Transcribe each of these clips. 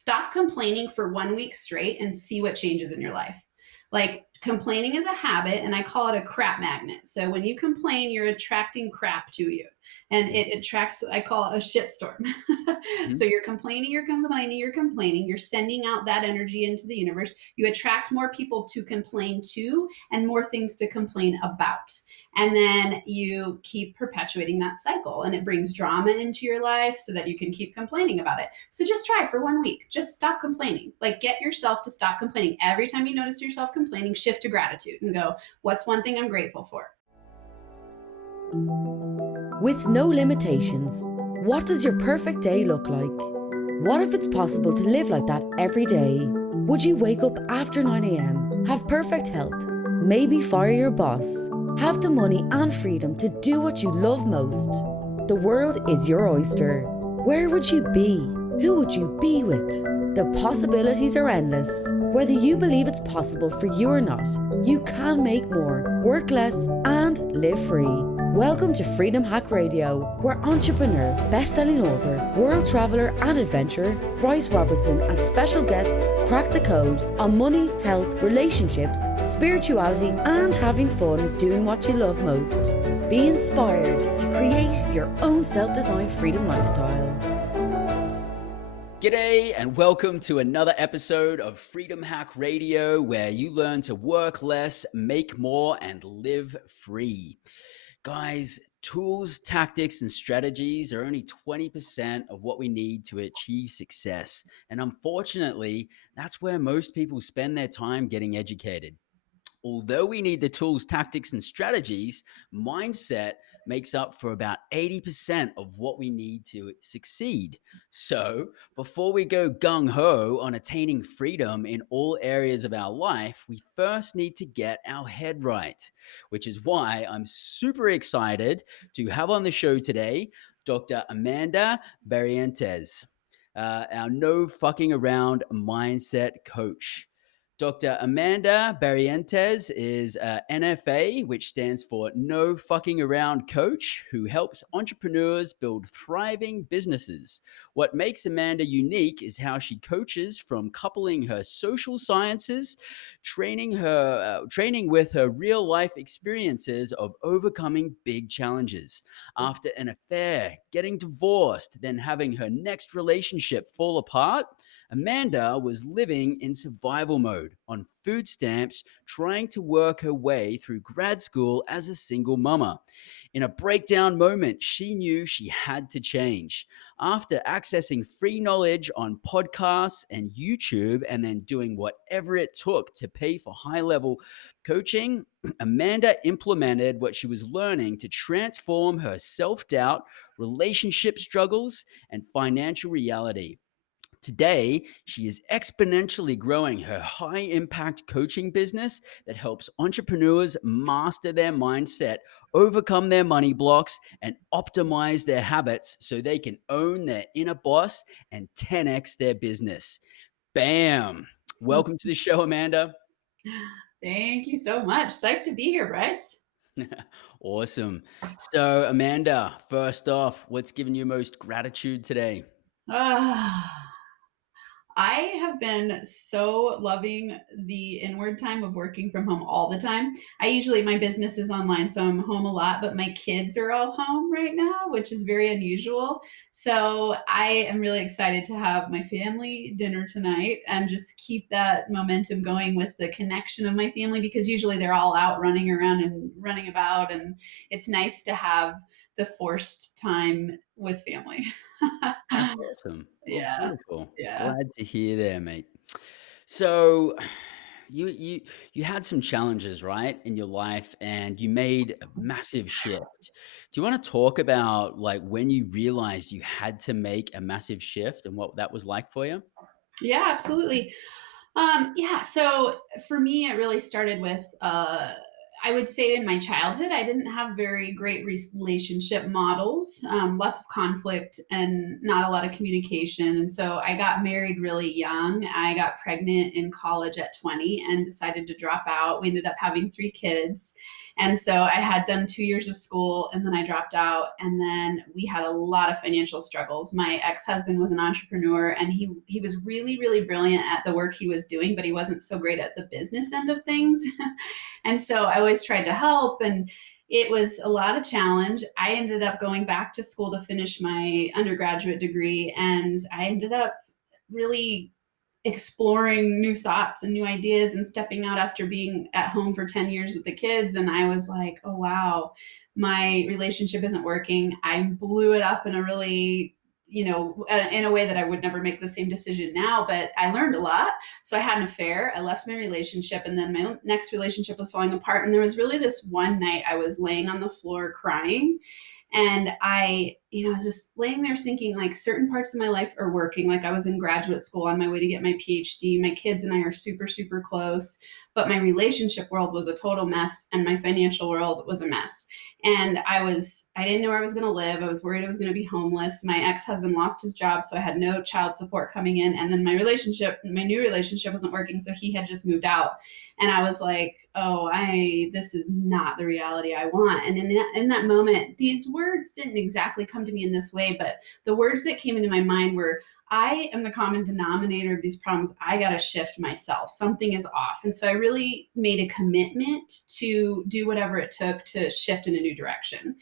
Stop complaining for 1 week straight and see what changes in your life. Like, complaining is a habit, and I call it a crap magnet. So when you complain, you're attracting crap to you, and it attracts, I call it a shit storm. Mhm. So you're complaining, you're complaining, you're complaining, you're sending out that energy into the universe. You attract more people to complain to and more things to complain about. And then you keep perpetuating that cycle, and it brings drama into your life so that you can keep complaining about it. So just try for 1 week. Just stop complaining. Like, get yourself to stop complaining. Every time you notice yourself complaining, shift to gratitude and go, what's one thing I'm grateful for? With no limitations, what does your perfect day look like? What if it's possible to live like that every day? Would you wake up after 9 a.m., have perfect health, maybe fire your boss, have the money and freedom to do what you love most? The world is your oyster. Where would you be? Who would you be with? The possibilities are endless. Whether you believe it's possible for you or not, you can make more, work less, and live free. Welcome to Freedom Hack Radio, where entrepreneur, best-selling author, world traveller and adventurer Bryce Robertson and special guests crack the code on money, health, relationships, spirituality and having fun doing what you love most. Be inspired to create your own self-designed freedom lifestyle. G'day and welcome to another episode of Freedom Hack Radio, where you learn to work less, make more, and live free. Guys, tools, tactics, and strategies are only 20% of what we need to achieve success. And unfortunately, that's where most people spend their time getting educated. Although we need the tools, tactics, and strategies, mindset makes up for about 80% of what we need to succeed. So, before we go gung ho on attaining freedom in all areas of our life, we first need to get our head right, which is why I'm super excited to have on the show today Dr. Amanda Barrientez, our no fucking around mindset coach. Dr. Amanda Barrientez is a NFA, which stands for No Fucking Around Coach, who helps entrepreneurs build thriving businesses. What makes Amanda unique is how she coaches from coupling her social sciences, training with her real life experiences of overcoming big challenges. After an affair, getting divorced, then having her next relationship fall apart, Amanda was living in survival mode on food stamps, trying to work her way through grad school as a single mama. In a breakdown moment, she knew she had to change. After accessing free knowledge on podcasts and YouTube, and then doing whatever it took to pay for high level coaching, Amanda implemented what she was learning to transform her self doubt, relationship struggles, and financial reality. Today, she is exponentially growing her high impact coaching business that helps entrepreneurs master their mindset, overcome their money blocks, and optimize their habits so they can own their inner boss and 10x their business. Bam! Welcome to the show, Amanda. Thank you so much. Psyched to be here, Bryce. Awesome. So, Amanda, first off, what's given you most gratitude today? Ah, I have been so loving the inward time of working from home all the time. My business is online, so I'm home a lot, but my kids are all home right now, which is very unusual. So I am really excited to have my family dinner tonight and just keep that momentum going with the connection of my family, because usually they're all out running around and running about, and it's nice to have the forced time with family. That's awesome. Well, Yeah. beautiful. Yeah. Glad to hear there, mate. So you had some challenges, right, in your life, and you made a massive shift. Do you want to talk about like when you realized you had to make a massive shift and what that was like for you? Yeah, absolutely. Yeah, so for me, it really started with, I would say in my childhood, I didn't have very great relationship models, lots of conflict and not a lot of communication. And so I got married really young. I got pregnant in college at 20 and decided to drop out. We ended up having 3 kids. And so I had done 2 years of school and then I dropped out. And then we had a lot of financial struggles. My ex-husband was an entrepreneur and he was really, really brilliant at the work he was doing, but he wasn't so great at the business end of things. And so I always tried to help, and it was a lot of challenge. I ended up going back to school to finish my undergraduate degree, and I ended up really exploring new thoughts and new ideas and stepping out after being at home for 10 years with the kids. And I was like, oh, wow, my relationship isn't working. I blew it up in a really, in a way that I would never make the same decision now, but I learned a lot. So I had an affair. I left my relationship, and then my next relationship was falling apart. And there was really this one night I was laying on the floor crying, and I was just laying there thinking, like, certain parts of my life are working. Like, I was in graduate school on my way to get my PhD. My kids and I are super, super close, but my relationship world was a total mess and my financial world was a mess. And I didn't know where I was going to live. I was worried I was going to be homeless. My ex-husband lost his job, so I had no child support coming in. And then my new relationship wasn't working, so he had just moved out. And I was like, oh, this is not the reality I want. And in that moment, these words didn't exactly come to me in this way, but the words that came into my mind were, I am the common denominator of these problems. I got to shift myself. Something is off. And so I really made a commitment to do whatever it took to shift in a new direction.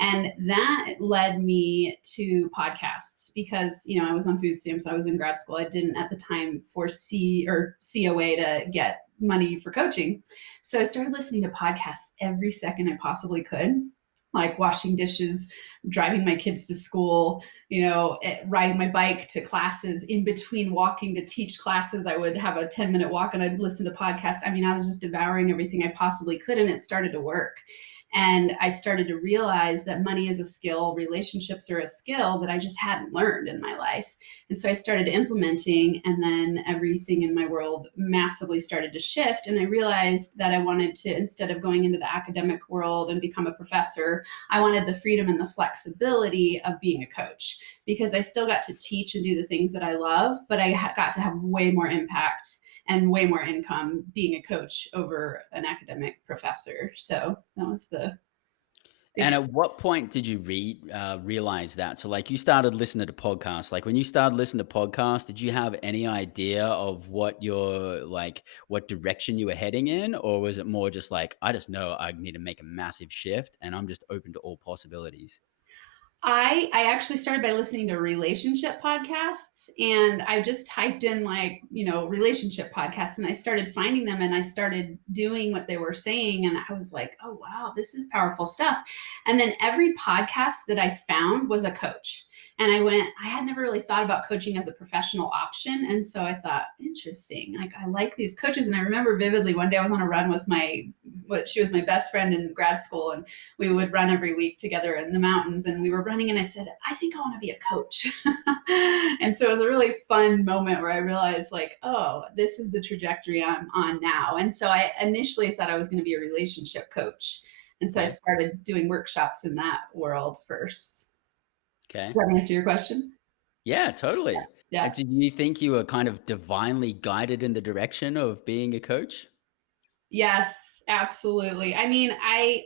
And that led me to podcasts because, I was on food stamps. I was in grad school. I didn't at the time foresee or see a way to get money for coaching. So I started listening to podcasts every second I possibly could, like washing dishes, driving my kids to school, riding my bike to classes. In between walking to teach classes, I would have a 10-minute walk and I'd listen to podcasts. I mean, I was just devouring everything I possibly could, and it started to work. And I started to realize that money is a skill, relationships are a skill that I just hadn't learned in my life. And so I started implementing, and then everything in my world massively started to shift. And I realized that I wanted to, instead of going into the academic world and become a professor, I wanted the freedom and the flexibility of being a coach, because I still got to teach and do the things that I love, but I got to have way more impact and way more income being a coach over an academic professor. So that was the big. And at what point did you realize that? So, like, you started listening to podcasts. Like, when you started listening to podcasts, did you have any idea of what what direction you were heading in, or was it more just like, I just know I need to make a massive shift, and I'm just open to all possibilities? I actually started by listening to relationship podcasts, and I just typed in, like, relationship podcasts, and I started finding them, and I started doing what they were saying. And I was like, oh, wow, this is powerful stuff. And then every podcast that I found was a coach. And I had never really thought about coaching as a professional option. And so I thought, interesting, like, I like these coaches. And I remember vividly one day I was on a run with she was my best friend in grad school, and we would run every week together in the mountains, and we were running, and I said, I think I want to be a coach. And so it was a really fun moment where I realized, like, oh, this is the trajectory I'm on now. And so I initially thought I was going to be a relationship coach. And so I Okay. started doing workshops in that world first. Okay. Does that answer your question? Yeah, totally. Yeah. Do you think you were kind of divinely guided in the direction of being a coach? Yes, absolutely. I mean, I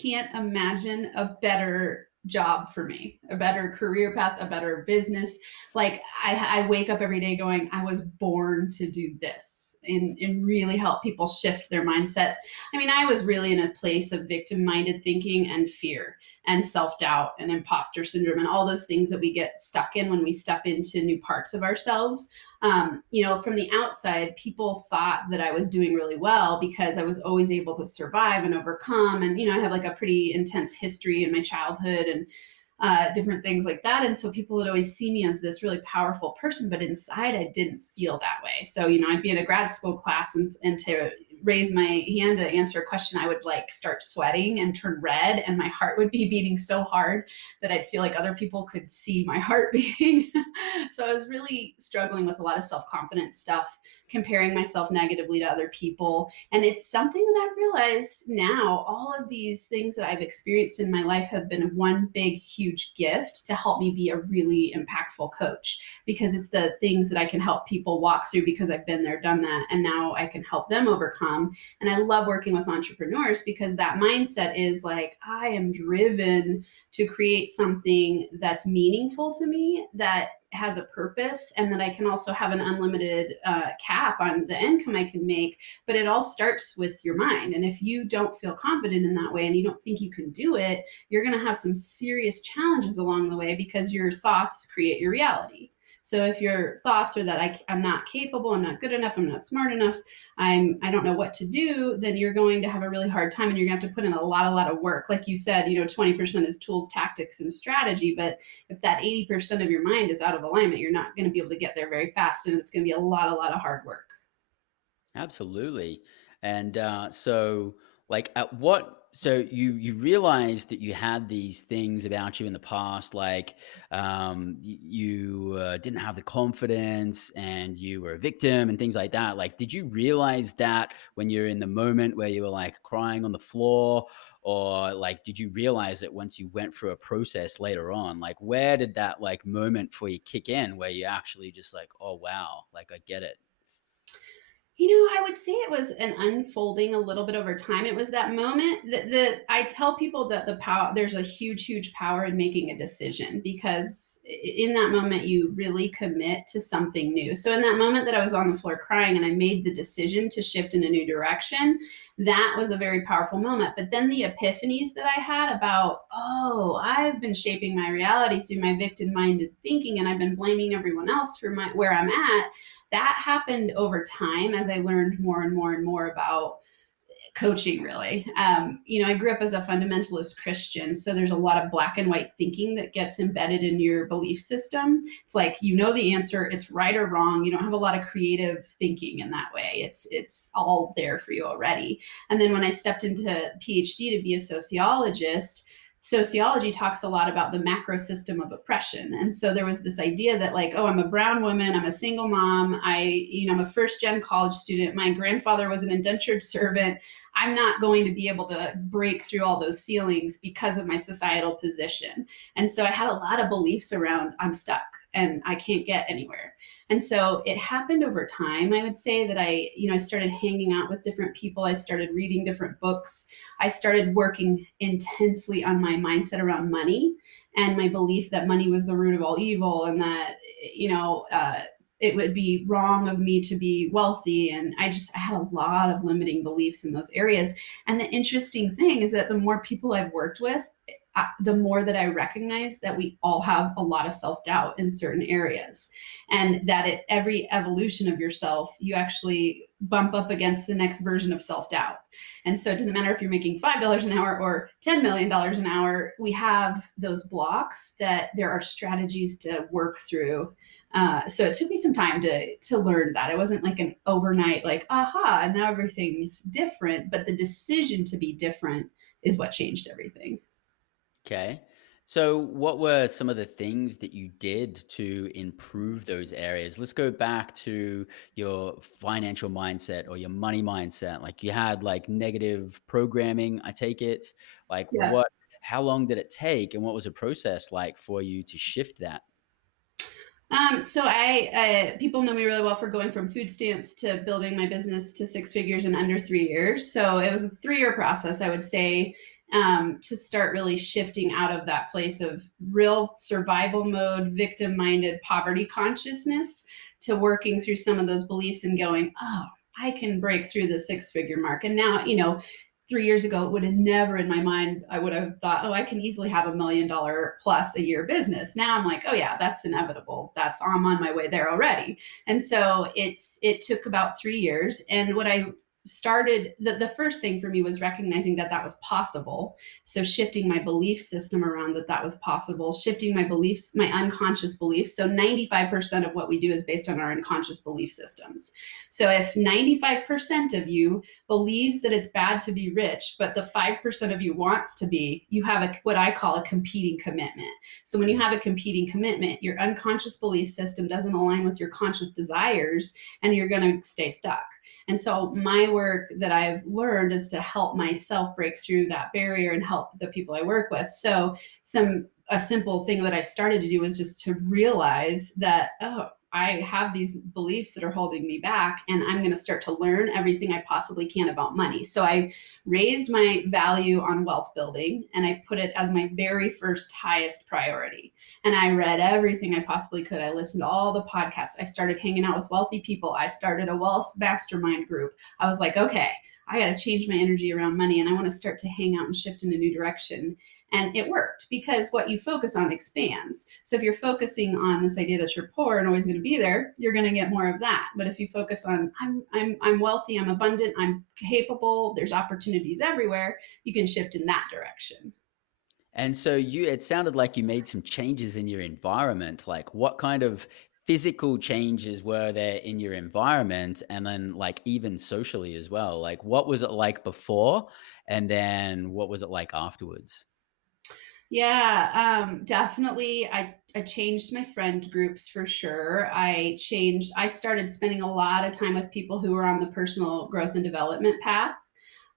can't imagine a better job for me, a better career path, a better business. Like, I wake up every day going, I was born to do this, and really help people shift their mindsets. I mean, I was really in a place of victim-minded thinking and fear and self-doubt and imposter syndrome and all those things that we get stuck in when we step into new parts of ourselves. From the outside, people thought that I was doing really well because I was always able to survive and overcome. And, I have like a pretty intense history in my childhood and different things like that. And so people would always see me as this really powerful person, but inside I didn't feel that way. So, I'd be in a grad school class, and to raise my hand to answer a question, I would like start sweating and turn red, and my heart would be beating so hard that I'd feel like other people could see my heart beating. So I was really struggling with a lot of self-confidence stuff. comparing myself negatively to other people. And it's something that I've realized now, all of these things that I've experienced in my life have been one big, huge gift to help me be a really impactful coach, because it's the things that I can help people walk through because I've been there, done that, and now I can help them overcome. And I love working with entrepreneurs because that mindset is like, I am driven to create something that's meaningful to me, that has a purpose, and that I can also have an unlimited cap on the income I can make. But it all starts with your mind. And if you don't feel confident in that way and you don't think you can do it, you're going to have some serious challenges along the way, because your thoughts create your reality. So if your thoughts are that I'm not capable, I'm not good enough, I'm not smart enough, I don't know what to do, then you're going to have a really hard time, and you're going to have to put in a lot of work. Like you said, 20% is tools, tactics, and strategy. But if that 80% of your mind is out of alignment, you're not going to be able to get there very fast, and it's going to be a lot of hard work. Absolutely. And so, like, at what? So you realized that you had these things about you in the past, like you didn't have the confidence, and you were a victim, and things like that. Like, did you realize that when you're in the moment where you were like crying on the floor, or like did you realize it once you went through a process later on? Like, where did that like moment for you kick in, where you actually just like, oh wow, like I get it? I would say it was an unfolding a little bit over time. It was that moment that I tell people that there's a huge, huge power in making a decision, because in that moment you really commit to something new. So in that moment that I was on the floor crying and I made the decision to shift in a new direction, that was a very powerful moment. But then the epiphanies that I had about, oh, I've been shaping my reality through my victim minded thinking, and I've been blaming everyone else for where I'm at, that happened over time as I learned more and more and more about coaching, really. I grew up as a fundamentalist Christian, so there's a lot of black and white thinking that gets embedded in your belief system. It's like, the answer, it's right or wrong. You don't have a lot of creative thinking in that way. It's all there for you already. And then when I stepped into PhD to be a sociologist, sociology talks a lot about the macro system of oppression. And so there was this idea that, like, oh, I'm a brown woman, I'm a single mom, I'm a first gen college student, my grandfather was an indentured servant, I'm not going to be able to break through all those ceilings because of my societal position. And so I had a lot of beliefs around, I'm stuck and I can't get anywhere. And so it happened over time. I would say that I started hanging out with different people. I started reading different books. I started working intensely on my mindset around money, and my belief that money was the root of all evil, and that, it would be wrong of me to be wealthy. And I had a lot of limiting beliefs in those areas. And the interesting thing is that the more people I've worked with, the more that I recognize that we all have a lot of self-doubt in certain areas, and that at every evolution of yourself, you actually bump up against the next version of self-doubt. And so it doesn't matter if you're making $5 an hour or $10 million an hour, we have those blocks that there are strategies to work through. So it took me some time to learn that. It wasn't like an overnight, like, aha, and now everything's different, but the decision to be different is what changed everything. Okay. So, what were some of the things that you did to improve those areas? Let's go back to your financial mindset or your money mindset. Like, you had like negative programming, I take it. Like, Yeah. how long did it take, and what was the process like for you to shift that? So people know me really well for going from food stamps to building my business to six figures in under 3 years. So it was a 3 year process, I would say, to start really shifting out of that place of real survival mode, victim minded poverty consciousness, to working through some of those beliefs and going, oh, I can break through the six figure mark. And now, 3 years ago, it would have never in my mind, I would have thought, oh, I can easily have $1 million plus a year business. Now I'm like, oh yeah, that's inevitable. I'm on my way there already. And so it took about 3 years. And what I started, the first thing for me was recognizing that that was possible. So shifting my belief system around that that was possible, shifting my beliefs, my unconscious beliefs. So 95% of what we do is based on our unconscious belief systems. So if 95% of you believes that it's bad to be rich, but the 5% of you wants to be, you have what I call a competing commitment. So when you have a competing commitment, your unconscious belief system doesn't align with your conscious desires, and you're going to stay stuck. And so my work that I've learned is to help myself break through that barrier and help the people I work with. So a simple thing that I started to do was just to realize that, oh, I have these beliefs that are holding me back, and I'm going to start to learn everything I possibly can about money. So I raised my value on wealth building, and I put it as my very first highest priority. And I read everything I possibly could. I listened to all the podcasts. I started hanging out with wealthy people. I started a wealth mastermind group. I was like, okay, I got to change my energy around money, and I want to start to hang out and shift in a new direction. And it worked, because what you focus on expands. So if you're focusing on this idea that you're poor and always going to be there, you're going to get more of that. But if you focus on I'm wealthy, I'm abundant, I'm capable, there's opportunities everywhere, you can shift in that direction. And so it sounded like you made some changes in your environment. Like, what kind of physical changes were there in your environment? And then, like, even socially as well? Like, what was it like before? And then what was it like afterwards? Yeah, definitely. I changed my friend groups for sure. I started spending a lot of time with people who were on the personal growth and development path.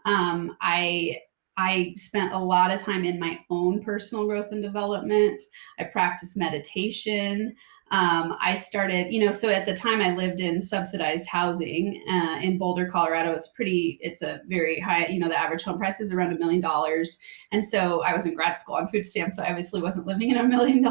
Um, I I spent a lot of time in my own personal growth and development. I practiced meditation. I started, so at the time I lived in subsidized housing in Boulder, Colorado. It's a very high, the average home price is around $1 million. And so I was in grad school on food stamps. So I obviously wasn't living in $1 million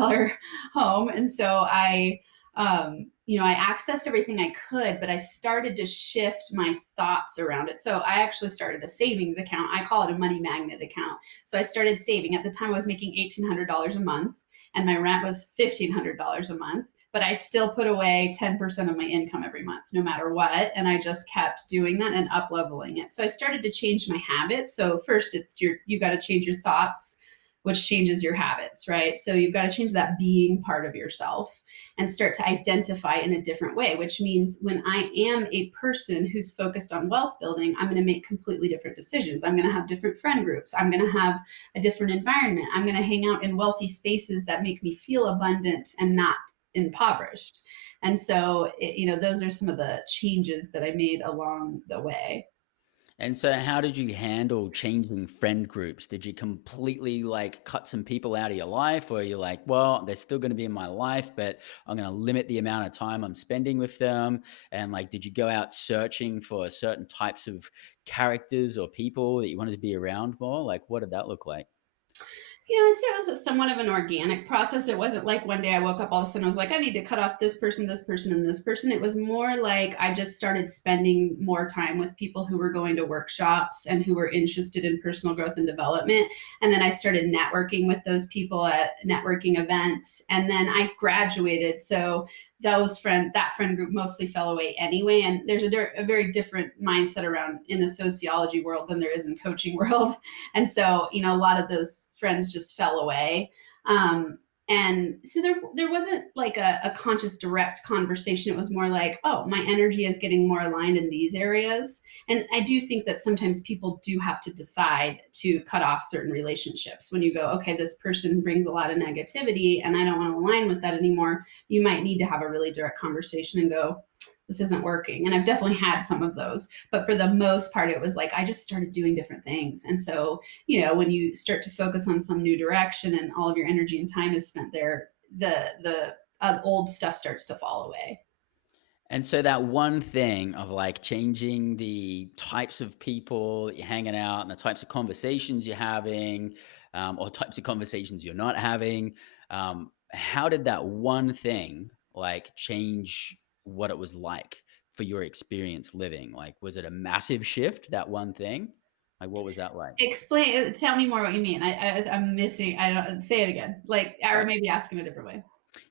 home. And so I accessed everything I could, but I started to shift my thoughts around it. So I actually started a savings account. I call it a money magnet account. So I started saving. At the time, I was making $1,800 a month, and my rent was $1,500 a month. But I still put away 10% of my income every month, no matter what. And I just kept doing that and up leveling it. So I started to change my habits. So first, you got to change your thoughts, which changes your habits, right? So you've got to change that being part of yourself and start to identify in a different way, which means when I am a person who's focused on wealth building, I'm going to make completely different decisions. I'm going to have different friend groups. I'm going to have a different environment. I'm going to hang out in wealthy spaces that make me feel abundant and not impoverished. And so, those are some of the changes that I made along the way. And so how did you handle changing friend groups? Did you completely like cut some people out of your life, or you're like, well, they're still going to be in my life, but I'm going to limit the amount of time I'm spending with them? And like, did you go out searching for certain types of characters or people that you wanted to be around more? Like, what did that look like? I'd say it was somewhat of an organic process. It wasn't like one day I woke up all of a sudden I was like, I need to cut off this person, and this person. It was more like I just started spending more time with people who were going to workshops and who were interested in personal growth and development. And then I started networking with those people at networking events. And then I graduated. So that friend group mostly fell away anyway. And there's a very different mindset around in the sociology world than there is in coaching world. And so, a lot of those friends just fell away. And so there wasn't like a conscious direct conversation. It was more like, oh, my energy is getting more aligned in these areas. And I do think that sometimes people do have to decide to cut off certain relationships. When you go, okay, this person brings a lot of negativity and I don't want to align with that anymore, you might need to have a really direct conversation and go, this isn't working. And I've definitely had some of those, but for the most part, it was like I just started doing different things. And so, when you start to focus on some new direction and all of your energy and time is spent there, the old stuff starts to fall away. And so that one thing of like changing the types of people that you're hanging out and the types of conversations you're having, or types of conversations you're not having, how did that one thing like change what it was like for your experience living? Like, was it a massive shift, that one thing? Like, what was that like? Tell me more what you mean. I'm missing. I don't say it again. Like, or maybe ask in a different way.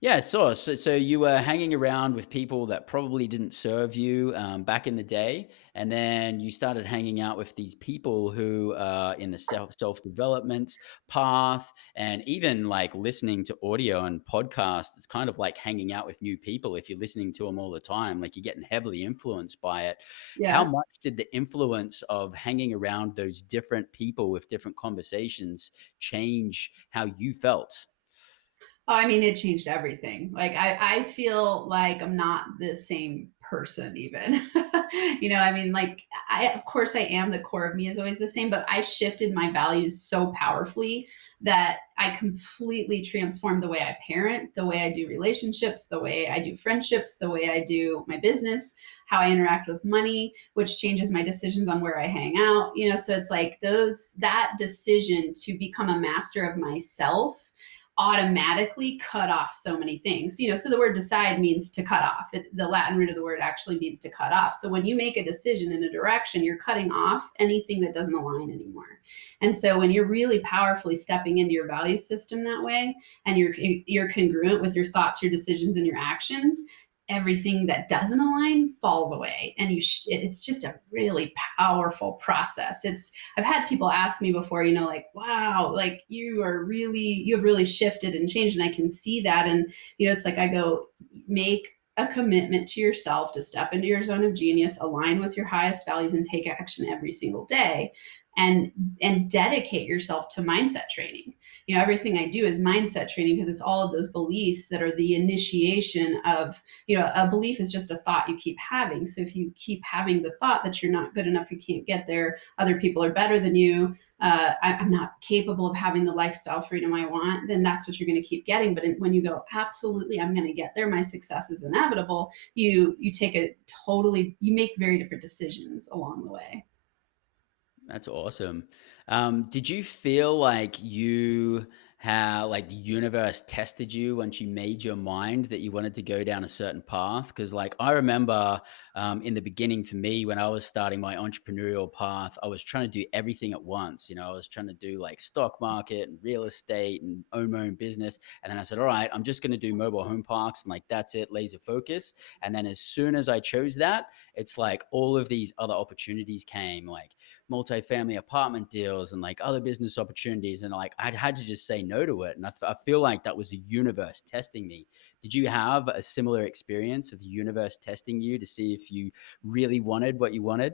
Yeah, so you were hanging around with people that probably didn't serve you back in the day, and then you started hanging out with these people who are in the self development path, and even like listening to audio and podcasts. It's kind of like hanging out with new people if you're listening to them all the time. Like you're getting heavily influenced by it. How Yeah. much did the influence of hanging around those different people with different conversations change how you felt? Oh, I mean, it changed everything. Like I feel like I'm not the same person even. I mean, like I of course I am, the core of me is always the same, but I shifted my values so powerfully that I completely transformed the way I parent, the way I do relationships, the way I do friendships, the way I do my business, how I interact with money, which changes my decisions on where I hang out. So it's like those that decision to become a master of myself automatically cut off so many things. So the word decide means to cut off. The Latin root of the word actually means to cut off. So when you make a decision in a direction, you're cutting off anything that doesn't align anymore. And so when you're really powerfully stepping into your value system that way, and you're congruent with your thoughts, your decisions, and your actions, everything that doesn't align falls away, and it's just a really powerful process. I've had people ask me before, like, wow, like you have really shifted and changed, and I can see that. And it's like I go, make a commitment to yourself to step into your zone of genius, align with your highest values, and take action every single day, and dedicate yourself to mindset training. Everything I do is mindset training, because it's all of those beliefs that are the initiation of, a belief is just a thought you keep having. So if you keep having the thought that you're not good enough, you can't get there, other people are better than you, I'm not capable of having the lifestyle freedom I want, then that's what you're going to keep getting. But when you go, absolutely, I'm going to get there, my success is inevitable, you make very different decisions along the way. That's awesome. Did you feel like you had like the universe tested you once you made your mind that you wanted to go down a certain path? Because like I remember in the beginning for me when I was starting my entrepreneurial path, I was trying to do everything at once. I was trying to do like stock market and real estate and own my own business. And then I said, all right, I'm just going to do mobile home parks and like that's it, laser focus. And then as soon as I chose that, it's like all of these other opportunities came, like multifamily apartment deals and like other business opportunities. And like I'd had to just say no to it. And I feel like that was the universe testing me. Did you have a similar experience of the universe testing you to see if you really wanted what you wanted?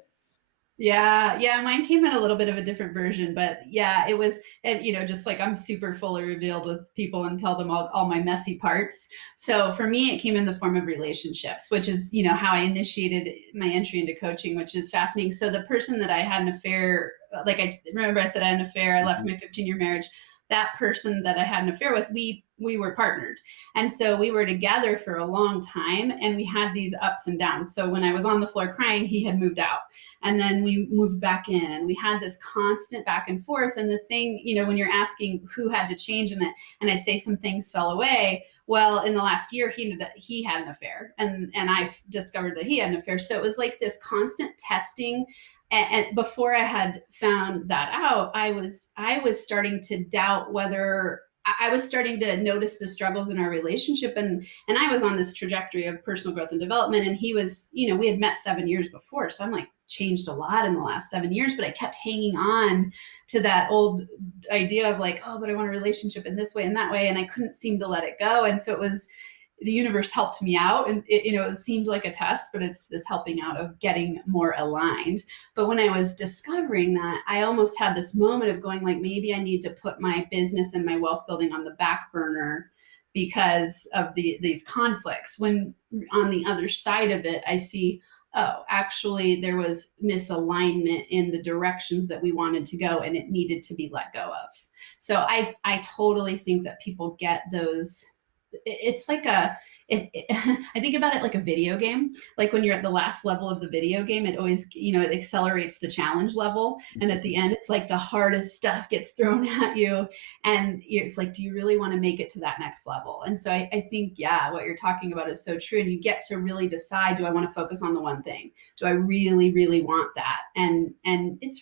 Yeah, yeah, mine came in a little bit of a different version, but yeah, it was, and just like I'm super fully revealed with people and tell them all my messy parts. So for me, it came in the form of relationships, which is, how I initiated my entry into coaching, which is fascinating. So the person that I had an affair, like I remember I said I had an affair, I left Mhm. my 15-year marriage. That person that I had an affair with, we were partnered. And so we were together for a long time, and we had these ups and downs. So when I was on the floor crying, he had moved out, and then we moved back in, and we had this constant back and forth. And the thing, when you're asking who had to change in it, and I say some things fell away, well, in the last year he had an affair, and I discovered that he had an affair. So it was like this constant testing. And before I had found that out, I was starting to doubt whether I was starting to notice the struggles in our relationship, and I was on this trajectory of personal growth and development, and he was, we had met 7 years before, so I'm like changed a lot in the last 7 years, but I kept hanging on to that old idea of like, oh, but I want a relationship in this way and that way, and I couldn't seem to let it go. And so it was, the universe helped me out, and it seemed like a test, but it's this helping out of getting more aligned. But when I was discovering that, I almost had this moment of going like, maybe I need to put my business and my wealth building on the back burner because of these conflicts, when on the other side of it I see, oh, actually there was misalignment in the directions that we wanted to go, and it needed to be let go of. So I totally think that people get those. It's like I think about it like a video game. Like when you're at the last level of the video game, it always, it accelerates the challenge level. And at the end, it's like the hardest stuff gets thrown at you. And it's like, do you really want to make it to that next level? And so I think, yeah, what you're talking about is so true. And you get to really decide, do I want to focus on the one thing? Do I really, really want that? And it's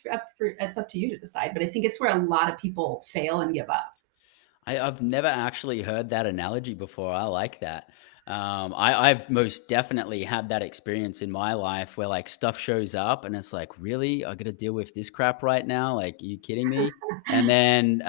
up to you to decide. But I think it's where a lot of people fail and give up. I've never actually heard that analogy before. I like that. I've most definitely had that experience in my life where like stuff shows up and it's like, really, I got to deal with this crap right now. Like, are you kidding me? And then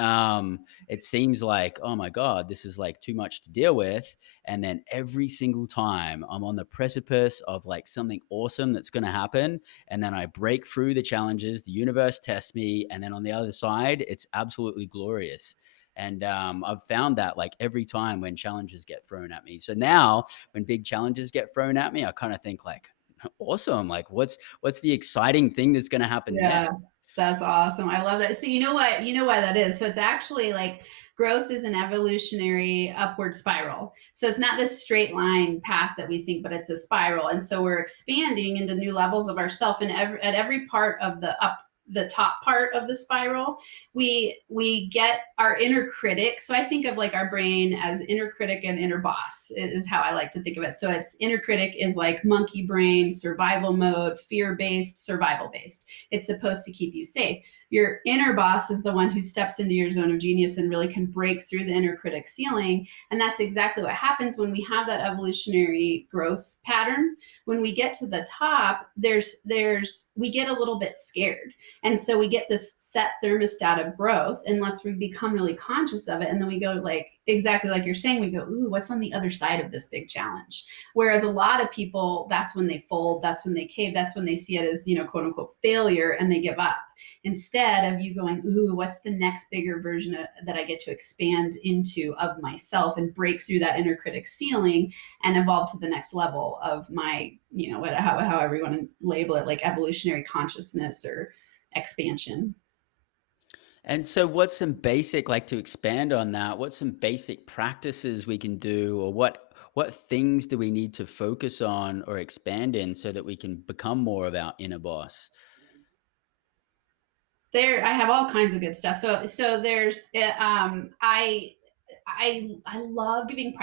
it seems like, oh my God, this is like too much to deal with. And then every single time I'm on the precipice of like something awesome that's going to happen. And then I break through the challenges, the universe tests me. And then on the other side, it's absolutely glorious. And I've found that like every time when challenges get thrown at me. So now when big challenges get thrown at me, I kind of think like, awesome. Like what's the exciting thing that's going to happen Yeah, next? that's awesome. I love that. So you know what? You know why that is. So it's actually like growth is an evolutionary upward spiral. So it's not this straight line path that we think, but it's a spiral. And so we're expanding into new levels of ourself. And at every part of the top part of the spiral, we get our inner critic. So I think of like our brain as inner critic and inner boss is how I like to think of it. So it's inner critic is like monkey brain, survival mode, fear based, survival based. It's supposed to keep you safe. Your inner boss is the one who steps into your zone of genius and really can break through the inner critic ceiling. And that's exactly what happens when we have that evolutionary growth pattern. When we get to the top, we get a little bit scared. And so we get this set thermostat of growth unless we become really conscious of it. And then we go like exactly like you're saying, we go, ooh, what's on the other side of this big challenge? Whereas a lot of people, that's when they fold, that's when they cave, that's when they see it as, quote unquote failure and they give up. Instead of you going, ooh, what's the next bigger version that I get to expand into of myself and break through that inner critic ceiling and evolve to the next level of my, however you want to label it, like evolutionary consciousness or expansion. And so what's some basic like to expand on that, what's some basic practices we can do or what things do we need to focus on or expand in so that we can become more of our inner boss? There I have all kinds of good stuff. So there's I love giving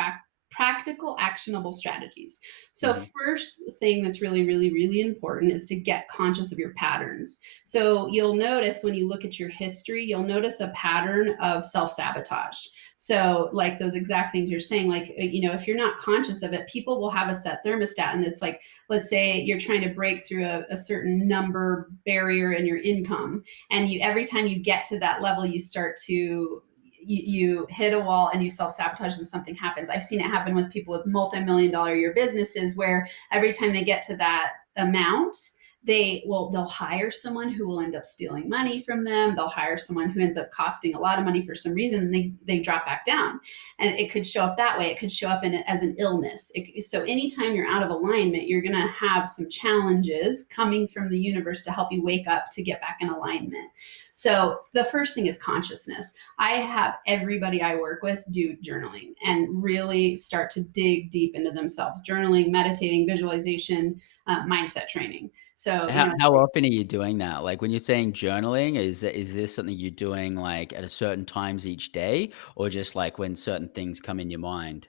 practical, actionable strategies. So, Mhm. first thing that's really, really, really important is to get conscious of your patterns. So, you'll notice when you look at your history, you'll notice a pattern of self sabotage. So, like those exact things you're saying, like, if you're not conscious of it, people will have a set thermostat. And it's like, let's say you're trying to break through a certain number barrier in your income. And every time you get to that level, you start to you hit a wall and you self-sabotage and something happens. I've seen it happen with people with multi-million-dollar year businesses where every time they get to that amount, they'll hire someone who will end up stealing money from them. They'll hire someone who ends up costing a lot of money for some reason, and they drop back down. And it could show up that way. It could show up as an illness. So anytime you're out of alignment, you're going to have some challenges coming from the universe to help you wake up to get back in alignment. So the first thing is consciousness. I have everybody I work with do journaling and really start to dig deep into themselves. Journaling, meditating, visualization, mindset training. So, How often are you doing that? Like, when you're saying journaling, is this something you're doing, like, at a certain times each day, or just, like, when certain things come in your mind?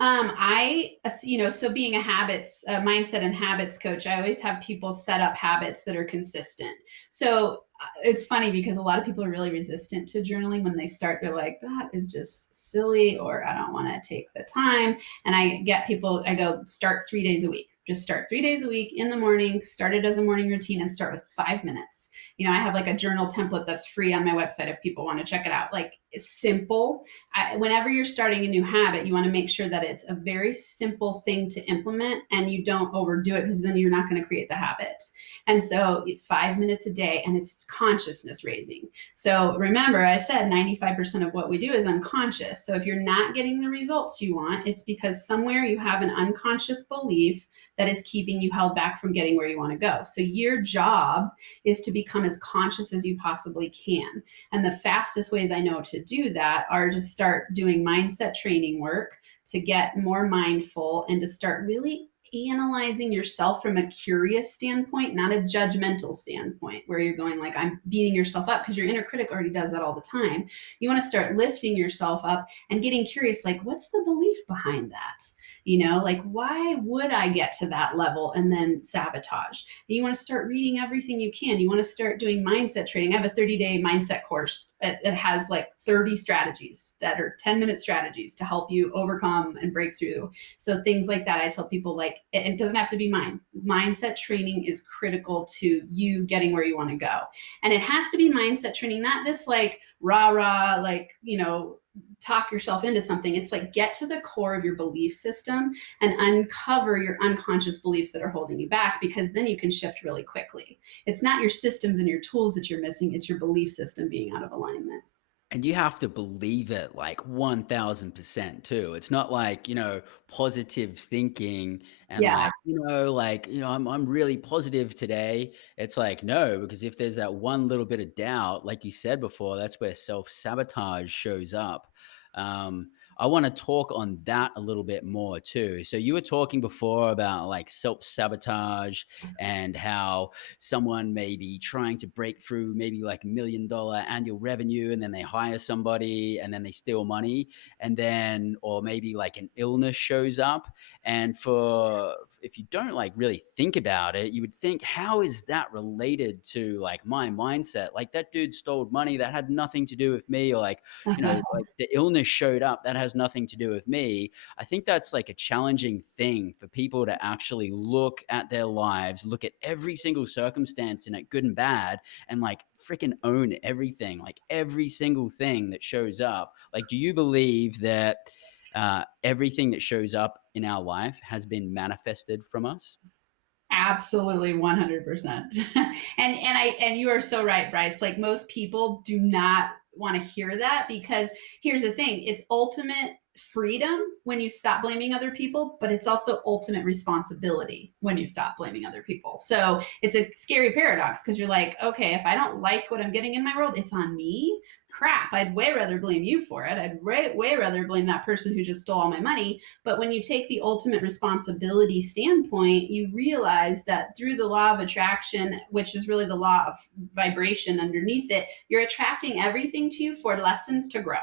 so being a mindset and habits coach, I always have people set up habits that are consistent. So it's funny because a lot of people are really resistant to journaling when they start. They're like, that is just silly, or I don't want to take the time. And I go, start 3 days a week. Just start 3 days a week in the morning, start it as a morning routine and start with 5 minutes. I have like a journal template that's free on my website if people want to check it out. Like it's simple. Whenever you're starting a new habit, you want to make sure that it's a very simple thing to implement and you don't overdo it because then you're not going to create the habit. And so 5 minutes a day, and it's consciousness raising. So remember, I said 95% of what we do is unconscious. So if you're not getting the results you want, it's because somewhere you have an unconscious belief that is keeping you held back from getting where you want to go. So your job is to become as conscious as you possibly can. And the fastest ways I know to do that are to start doing mindset training work, to get more mindful, and to start really analyzing yourself from a curious standpoint, not a judgmental standpoint where you're going like I'm beating yourself up, because your inner critic already does that all the time. You want to start lifting yourself up and getting curious, like what's the belief behind that? Like, why would I get to that level and then sabotage? And you want to start reading everything you can. You want to start doing mindset training. I have a 30-day mindset course. It has like 30 strategies that are 10-minute strategies to help you overcome and break through. So things like that, I tell people, like, it doesn't have to be mine. Mindset training is critical to you getting where you want to go. And it has to be mindset training, not this like rah rah, like, talk yourself into something. It's like, get to the core of your belief system and uncover your unconscious beliefs that are holding you back, because then you can shift really quickly. It's not your systems and your tools that you're missing, it's your belief system being out of alignment. And you have to believe it like 1000% too. It's not like, positive thinking and Yeah. I'm really positive today. It's like, no, because if there's that one little bit of doubt, like you said before, that's where self-sabotage shows up. I want to talk on that a little bit more too. So you were talking before about like self-sabotage and how someone may be trying to break through maybe like $1 million annual revenue, and then they hire somebody and then they steal money, and then or maybe like an illness shows up. And for if you don't like really think about it, you would think, how is that related to like my mindset? Like that dude stole money, that had nothing to do with me. Or like, like the illness showed up, that has nothing to do with me. I think that's like a challenging thing for people to actually look at their lives, look at every single circumstance in it, good and bad, and like freaking own everything, like every single thing that shows up. Like, do you believe that everything that shows up in our life has been manifested from us? Absolutely, 100%. And you are so right, Bryce. Like, most people do not want to hear that, because here's the thing, it's ultimate freedom when you stop blaming other people, but it's also ultimate responsibility when you stop blaming other people. So it's a scary paradox, because you're like, okay, if I don't like what I'm getting in my world, it's on me. Crap, I'd way rather blame you for it. I'd way rather blame that person who just stole all my money. But when you take the ultimate responsibility standpoint, you realize that through the law of attraction, which is really the law of vibration underneath it, you're attracting everything to you for lessons to grow.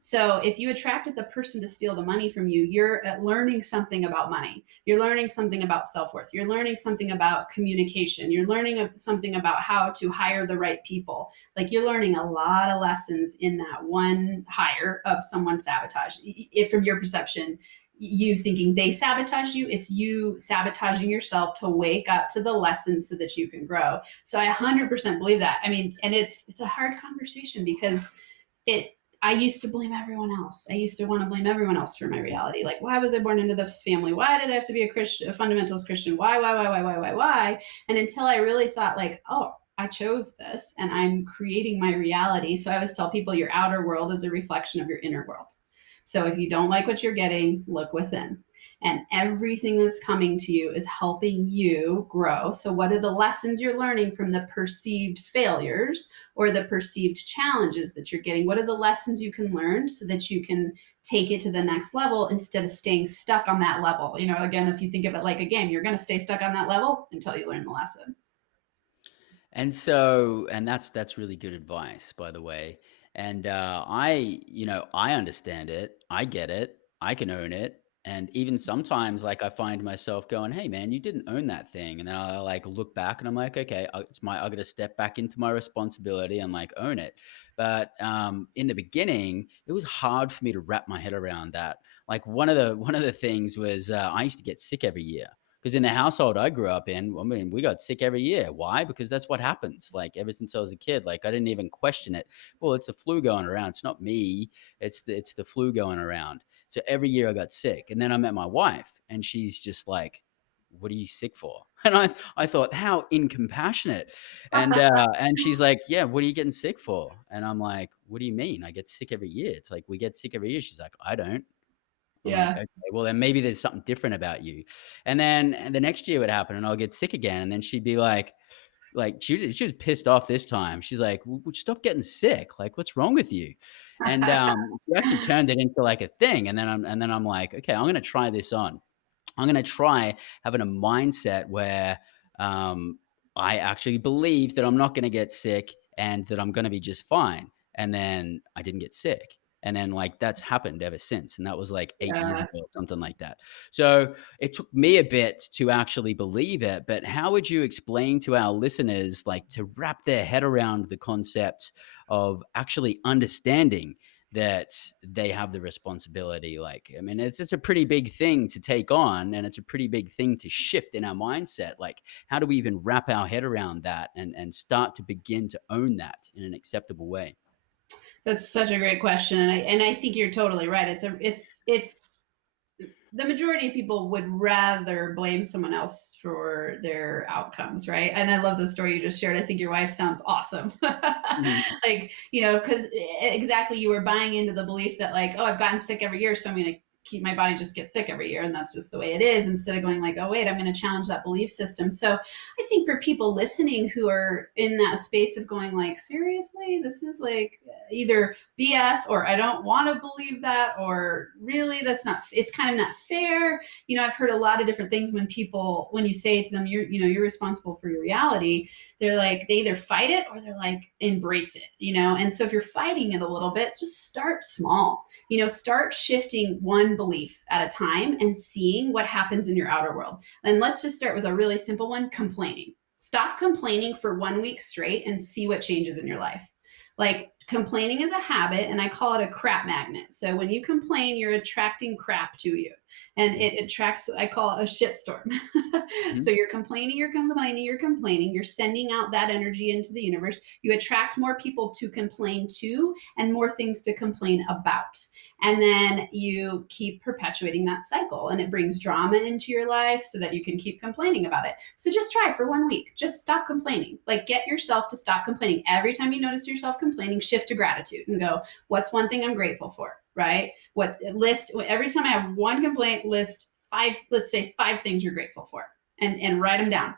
So if you attracted the person to steal the money from you, you're learning something about money. You're learning something about self-worth. You're learning something about communication. You're learning something about how to hire the right people. Like, you're learning a lot of lessons in that one hire of someone sabotage. If from your perception, you thinking they sabotage you, it's you sabotaging yourself to wake up to the lessons so that you can grow. So I 100% believe that. I mean, and it's a hard conversation, because it I used to blame everyone else. I used to want to blame everyone else for my reality. Like, why was I born into this family? Why did I have to be a Christian, a fundamentalist Christian? Why? And until I really thought, like, oh, I chose this and I'm creating my reality. So I always tell people, your outer world is a reflection of your inner world. So if you don't like what you're getting, look within. And everything that's coming to you is helping you grow. So, what are the lessons you're learning from the perceived failures or the perceived challenges that you're getting? What are the lessons you can learn so that you can take it to the next level instead of staying stuck on that level? Again, if you think of it like a game, you're going to stay stuck on that level until you learn the lesson. And that's really good advice, by the way. And I understand it. I get it. I can own it. And even sometimes, like I find myself going, "Hey, man, you didn't own that thing." And then I like look back, and I'm like, "Okay, I got to step back into my responsibility and like own it." But in the beginning, it was hard for me to wrap my head around that. Like one of the things was I used to get sick every year. Because in the household I grew up in, I mean, we got sick every year. Why? Because that's what happens. Like ever since I was a kid, like I didn't even question it. Well, it's the flu going around. It's not me. It's the flu going around. So every year I got sick, and then I met my wife, and she's just like, "What are you sick for?" And I thought, how incompassionate. And she's like, "Yeah, what are you getting sick for?" And I'm like, "What do you mean? I get sick every year." It's like, we get sick every year. She's like, "I don't." I'm like, Yeah. "Okay, well, then maybe there's something different about you." And then and the next year would happen, and I'll get sick again, and then she'd be like, she was pissed off this time. She's like, "W Stop getting sick. Like, what's wrong with you?" And, she actually turned it into, like, a thing, and then I'm like, "Okay, I'm gonna try this on. I'm gonna try having a mindset where, um, I actually believe that I'm not gonna get sick and that I'm gonna be just fine." And then I didn't get sick. And then like that's happened ever since. And that was like 8 years Yeah. ago or something like that. So it took me a bit to actually believe it. But how would you explain to our listeners, like, to wrap their head around the concept of actually understanding that they have the responsibility? Like, I mean, it's a pretty big thing to take on, and it's a pretty big thing to shift in our mindset. Like, how do we even wrap our head around that and start to begin to own that in an acceptable way? That's such a great question, and I think you're totally right. It's the majority of people would rather blame someone else for their outcomes, right? And I love the story you just shared. I think your wife sounds awesome. Mhm. Like, you know, because exactly, you were buying into the belief that, like, oh, I've gotten sick every year, so I'm going to keep my body just gets sick every year, and that's just the way it is, instead of going like, oh wait, I'm going to challenge that belief system. So I think for people listening who are in that space of going like, seriously, this is like either BS, or I don't want to believe that, or really that's not, it's kind of not fair. You know, I've heard a lot of different things when people, when you say to them, you're responsible for your reality, they're like, they either fight it or they're like, embrace it, you know? And so if you're fighting it a little bit, just start small, you know, start shifting one belief at a time and seeing what happens in your outer world. And let's just start with a really simple one: complaining. Stop complaining for 1 week straight and see what changes in your life. Like, complaining is a habit, and I call it a crap magnet. So when you complain, you're attracting crap to you, and Mhm. it attracts, I call it a shitstorm. Mhm. So you're complaining, you're complaining, you're complaining, you're sending out that energy into the universe. You attract more people to complain to and more things to complain about. And then you keep perpetuating that cycle, and it brings drama into your life so that you can keep complaining about it. So just try for 1 week. Just stop complaining. Like, get yourself to stop complaining. Every time you notice yourself complaining, shift to gratitude and go, what's one thing I'm grateful for? Right? What list, every time I have one complaint, list five, let's say 5 things you're grateful for, and write them down.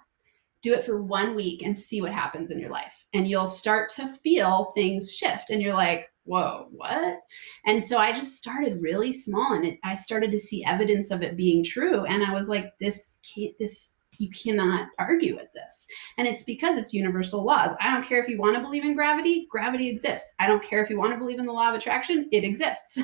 Do it for 1 week and see what happens in your life. And you'll start to feel things shift. And you're like, whoa, what? And so I just started really small, and I started to see evidence of it being true. And I was like, you cannot argue with this. And it's because it's universal laws. I don't care if you want to believe in gravity, gravity exists. I don't care if you want to believe in the law of attraction, it exists.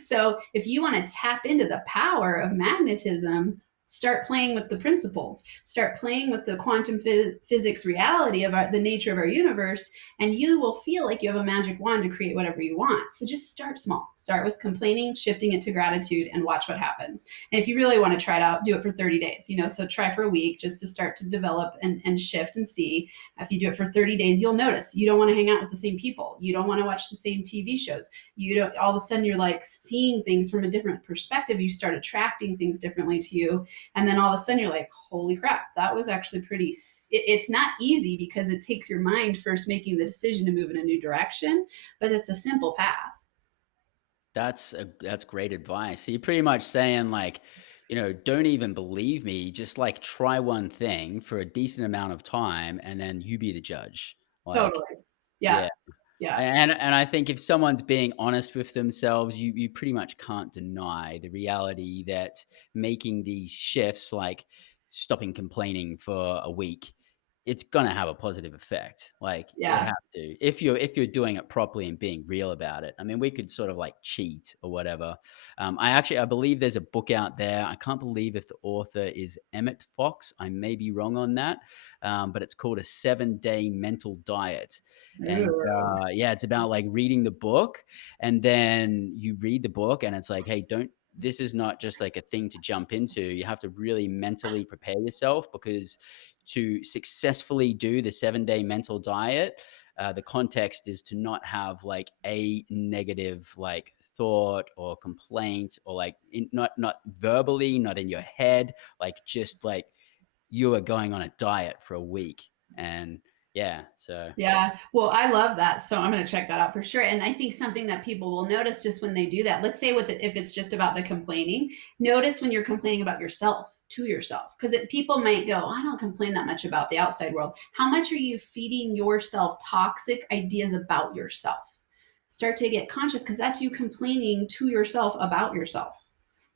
So if you want to tap into the power of magnetism, start playing with the principles, start playing with the quantum physics reality of the nature of our universe, and you will feel like you have a magic wand to create whatever you want. So just start small. Start with complaining, shifting it to gratitude, and watch what happens. And if you really want to try it out, do it for 30 days, you know, so try for a week just to start to develop and shift and see. If you do it for 30 days, you'll notice you don't want to hang out with the same people. You don't want to watch the same TV shows. You don't, all of a sudden you're like seeing things from a different perspective. You start attracting things differently to you, and then all of a sudden you're like, holy crap, that was actually pretty, it's not easy because it takes your mind first making the decision to move in a new direction, but it's a simple path. That's great advice. So you're pretty much saying like, don't even believe me, just like try one thing for a decent amount of time and then you be the judge. Like, Totally. Yeah. yeah. Yeah. And I think if someone's being honest with themselves, you pretty much can't deny the reality that making these shifts, like stopping complaining for a week, it's gonna have a positive effect. Like it Yeah. has to. If you're doing it properly and being real about it. I mean, we could sort of like cheat or whatever. I believe there's a book out there. I can't believe if the author is Emmett Fox. I may be wrong on that, but it's called A 7 Day Mental Diet. And Ooh. yeah, it's about like reading the book, and then you read the book, and it's like, hey, don't. This is not just like a thing to jump into. You have to really mentally prepare yourself because to successfully do the 7 day mental diet, the context is to not have like a negative like thought or complaint or like not verbally, not in your head, like just like you are going on a diet for a week. And yeah, so Yeah. Well, I love that. So I'm going to check that out for sure. And I think something that people will notice just when they do that, let's say with it, if it's just about the complaining, notice when you're complaining about yourself to yourself, because people might go, I don't complain that much about the outside world. How much are you feeding yourself toxic ideas about yourself? Start to get conscious, because that's you complaining to yourself about yourself.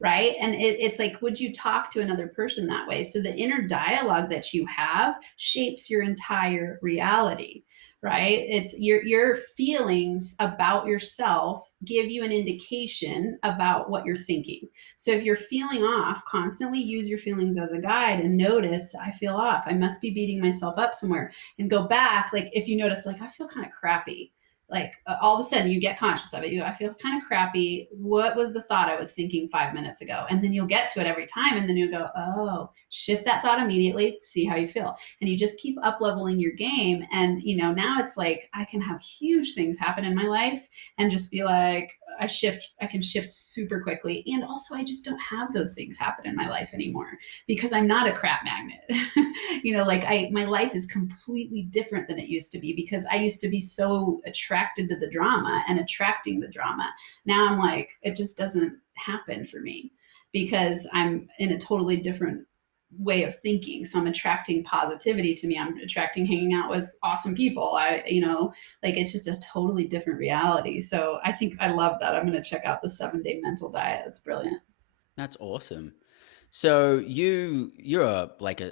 Right. And it's like, would you talk to another person that way? So the inner dialogue that you have shapes your entire reality. right? It's your feelings about yourself give you an indication about what you're thinking. So if you're feeling off, constantly use your feelings as a guide and notice, I feel off. I must be beating myself up somewhere. And go back, like if you notice, like, I feel kind of crappy. Like all of a sudden you get conscious of it. I feel kind of crappy. What was the thought I was thinking 5 minutes ago? And then you'll get to it every time. And then you'll go, oh, shift that thought immediately, see how you feel. And you just keep up leveling your game. And, now it's like I can have huge things happen in my life and just be like, I can shift super quickly. And also, I just don't have those things happen in my life anymore because I'm not a crap magnet. Like my life is completely different than it used to be because I used to be so attracted to the drama and attracting the drama. Now I'm like, it just doesn't happen for me because I'm in a totally different way of thinking. So I'm attracting positivity to me. I'm attracting hanging out with awesome people. Like it's just a totally different reality. So I think I love that. I'm going to check out the 7-day mental diet. It's brilliant. That's awesome. So you're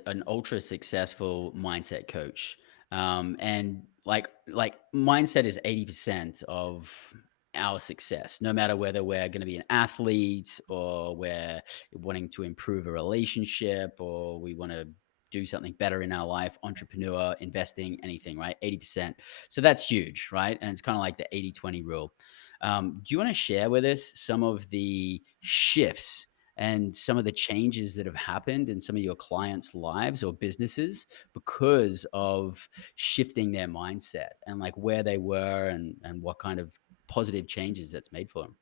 an ultra successful mindset coach, and like mindset is 80% of our success. No matter whether we're going to be an athlete or we're wanting to improve a relationship or we want to do something better in our life, entrepreneur, investing, anything, right? 80%. So that's huge, right? And it's kind of like the 80-20 rule. Do you want to share with us some of the shifts and some of the changes that have happened in some of your clients' lives or businesses because of shifting their mindset and like where they were and what kind of positive changes that's made for them?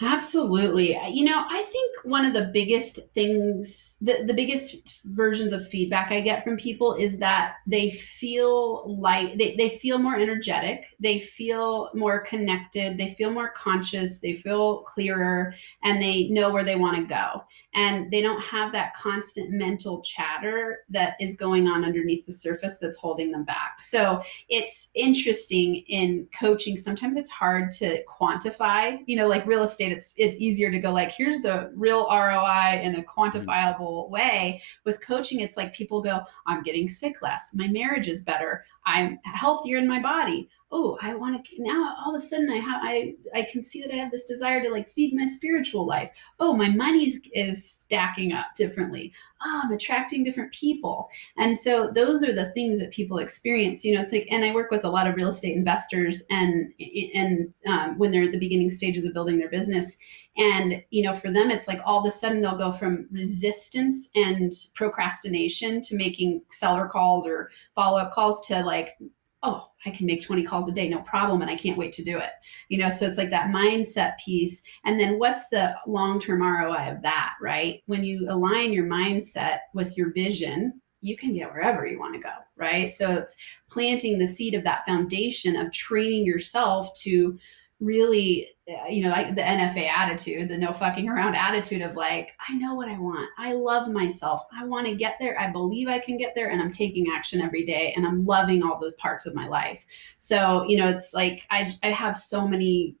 Absolutely. I think one of the biggest things, the biggest versions of feedback I get from people is that they feel like they feel more energetic, they feel more connected, they feel more conscious, they feel clearer, and they know where they want to go. And they don't have that constant mental chatter that is going on underneath the surface that's holding them back. So it's interesting in coaching. Sometimes it's hard to quantify, like real estate. It's easier to go like, here's the real ROI in a Mhm. quantifiable way. With coaching, it's like people go, I'm getting sick less. My marriage is better. I'm healthier in my body. Oh, I want to now all of a sudden I can see that I have this desire to like feed my spiritual life. Oh, my money is stacking up differently. Oh, I'm attracting different people. And so those are the things that people experience. It's like, and I work with a lot of real estate investors, and when they're at the beginning stages of building their business, and for them, it's like all of a sudden they'll go from resistance and procrastination to making seller calls or follow up calls to like, oh, I can make 20 calls a day, no problem, and I can't wait to do it. So it's like that mindset piece. And then what's the long-term ROI of that, right? When you align your mindset with your vision, you can get wherever you want to go, right? So it's planting the seed of that foundation of training yourself to really, like the NFA attitude, the no fucking around attitude of like, I know what I want. I love myself. I want to get there. I believe I can get there. And I'm taking action every day. And I'm loving all the parts of my life. So, it's like, I have so many,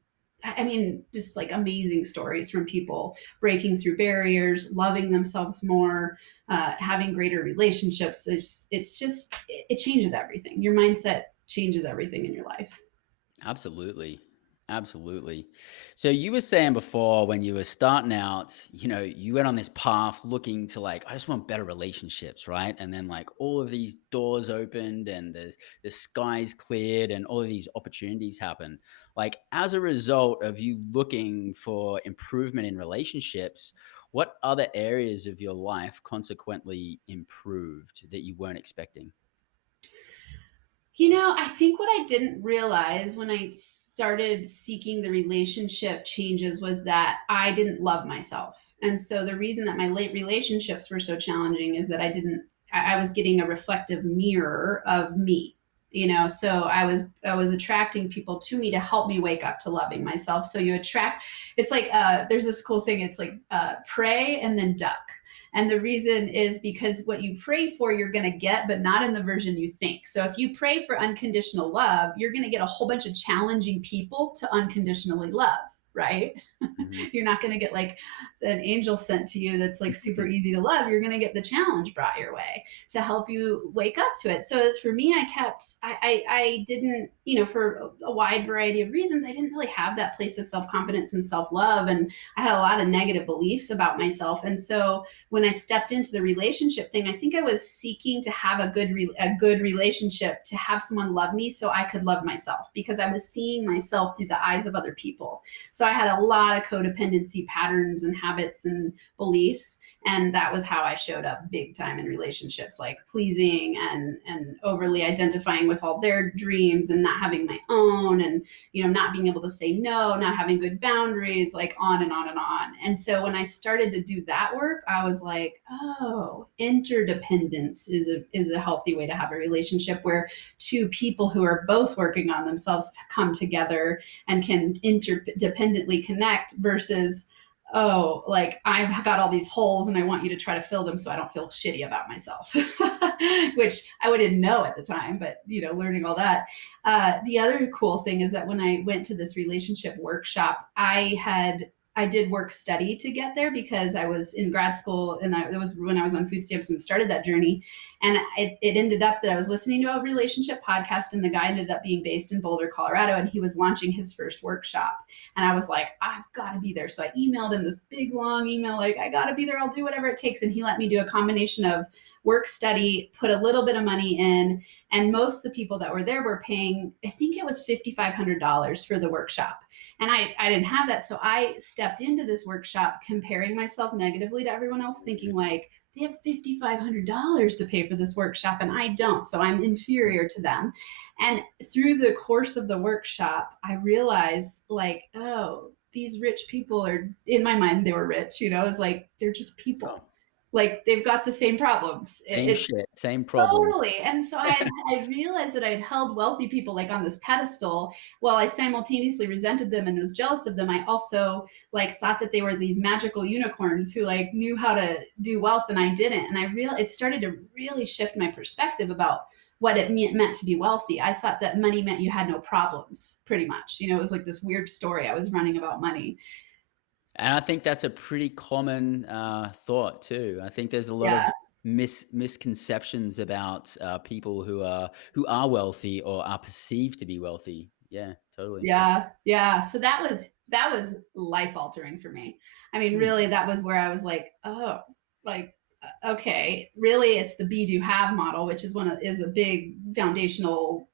I mean, just like amazing stories from people breaking through barriers, loving themselves more, having greater relationships. It's just, it changes everything. Your mindset changes everything in your life. Absolutely. Absolutely. So you were saying before when you were starting out, you went on this path looking to like, I just want better relationships, right? And then like all of these doors opened and the skies cleared and all of these opportunities happened. Like as a result of you looking for improvement in relationships, what other areas of your life consequently improved that you weren't expecting? I think what I didn't realize when I started seeking the relationship changes was that I didn't love myself. And so the reason that my late relationships were so challenging is that I was getting a reflective mirror of me. So I was attracting people to me to help me wake up to loving myself. So you attract, it's like there's this cool saying, it's like pray and then duck. And the reason is because what you pray for, you're going to get, but not in the version you think. So if you pray for unconditional love, you're going to get a whole bunch of challenging people to unconditionally love, right? Mhm. You're not going to get like an angel sent to you that's like super Mhm. easy to love. You're going to get the challenge brought your way to help you wake up to it. So as for me, I didn't, for a wide variety of reasons, I didn't really have that place of self-confidence and self-love. And I had a lot of negative beliefs about myself. And so when I stepped into the relationship thing, I think I was seeking to have a good relationship, to have someone love me so I could love myself, because I was seeing myself through the eyes of other people. So I had a lot of codependency patterns and habits and beliefs, and that was how I showed up big time in relationships, like pleasing and overly identifying with all their dreams and not having my own, and not being able to say no, not having good boundaries, like on and on and on. And so when I started to do that work, I was like, oh, interdependence is a healthy way to have a relationship, where two people who are both working on themselves to come together and can interdependently connect, versus, oh, like I've got all these holes and I want you to try to fill them so I don't feel shitty about myself, which I didn't know at the time, but learning all that. The other cool thing is that when I went to this relationship workshop, I did work study to get there, because I was in grad school, and it was when I was on food stamps and started that journey. And it ended up that I was listening to a relationship podcast, and the guy ended up being based in Boulder, Colorado, and he was launching his first workshop. And I was like, I've got to be there. So I emailed him this big long email, like, I got to be there. I'll do whatever it takes. And he let me do a combination of work study, put a little bit of money in. And most of the people that were there were paying, I think it was $5,500 for the workshop. And I didn't have that. So I stepped into this workshop comparing myself negatively to everyone else, thinking like, they have $5,500 to pay for this workshop and I don't. So I'm inferior to them. And through the course of the workshop, I realized, like, oh, these rich people are, in my mind, they were rich, it's like, they're just people. Like, they've got the same problems. Same It's shit, same problem. totally. And so I realized that I'd held wealthy people like on this pedestal. While I simultaneously resented them and was jealous of them, I also like thought that they were these magical unicorns who like knew how to do wealth, and I didn't. And it started to really shift my perspective about what it meant to be wealthy. I thought that money meant you had no problems, pretty much. It was like this weird story I was running about money. And I think that's a pretty common thought too. I think there's a lot Yeah. of misconceptions about people who are wealthy or are perceived to be wealthy. Yeah, totally. Yeah, yeah. So that was life altering for me. I mean, Hmm. really, that was where I was like, oh, like, okay, really, it's the be do have model, which is a big foundational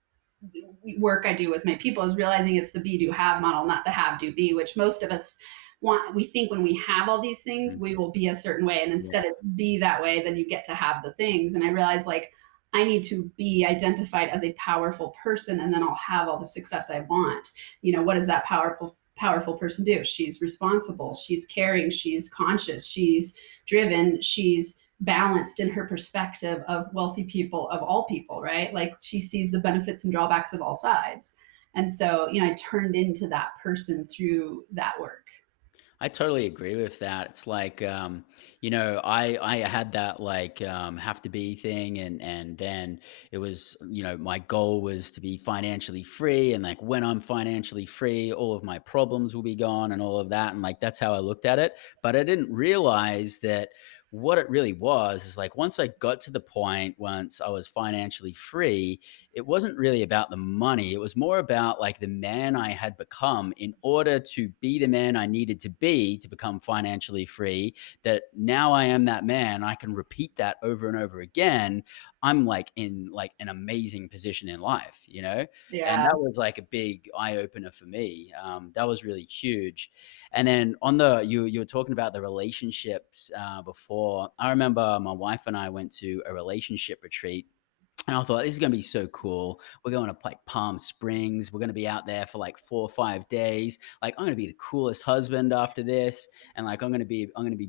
work I do with my people, is realizing it's the be do have model, not the have do be, which most of us want. We think when we have all these things, Mm. we will be a certain way. And Yeah. instead it's be that way, then you get to have the things. And I realized, like, I need to be identified as a powerful person, and then I'll have all the success I want. What does that powerful person do? She's responsible, she's caring, she's conscious, she's driven, she's balanced in her perspective of wealthy people, of all people, right? Like, she sees the benefits and drawbacks of all sides. And so, I turned into that person through that work. I totally agree with that. It's like, I had that like have to be thing, and then it was, my goal was to be financially free, and like when I'm financially free, all of my problems will be gone and all of that, and like that's how I looked at it. But I didn't realize that what it really was is like once I got to the point once I was financially free, it wasn't really about the money. It was more about like the man I had become in order to be the man I needed to be to become financially free. That now I am that man. I can repeat that over and over again. I'm like in like an amazing position in life, and Yeah. that was like a big eye opener for me. That was really huge. And then on the you were talking about the relationships before. I remember my wife and I went to a relationship retreat, and I thought, this is gonna be so cool. We're going to like Palm Springs. We're gonna be out there for like 4 or 5 days. Like, I'm gonna be the coolest husband after this, and like I'm gonna be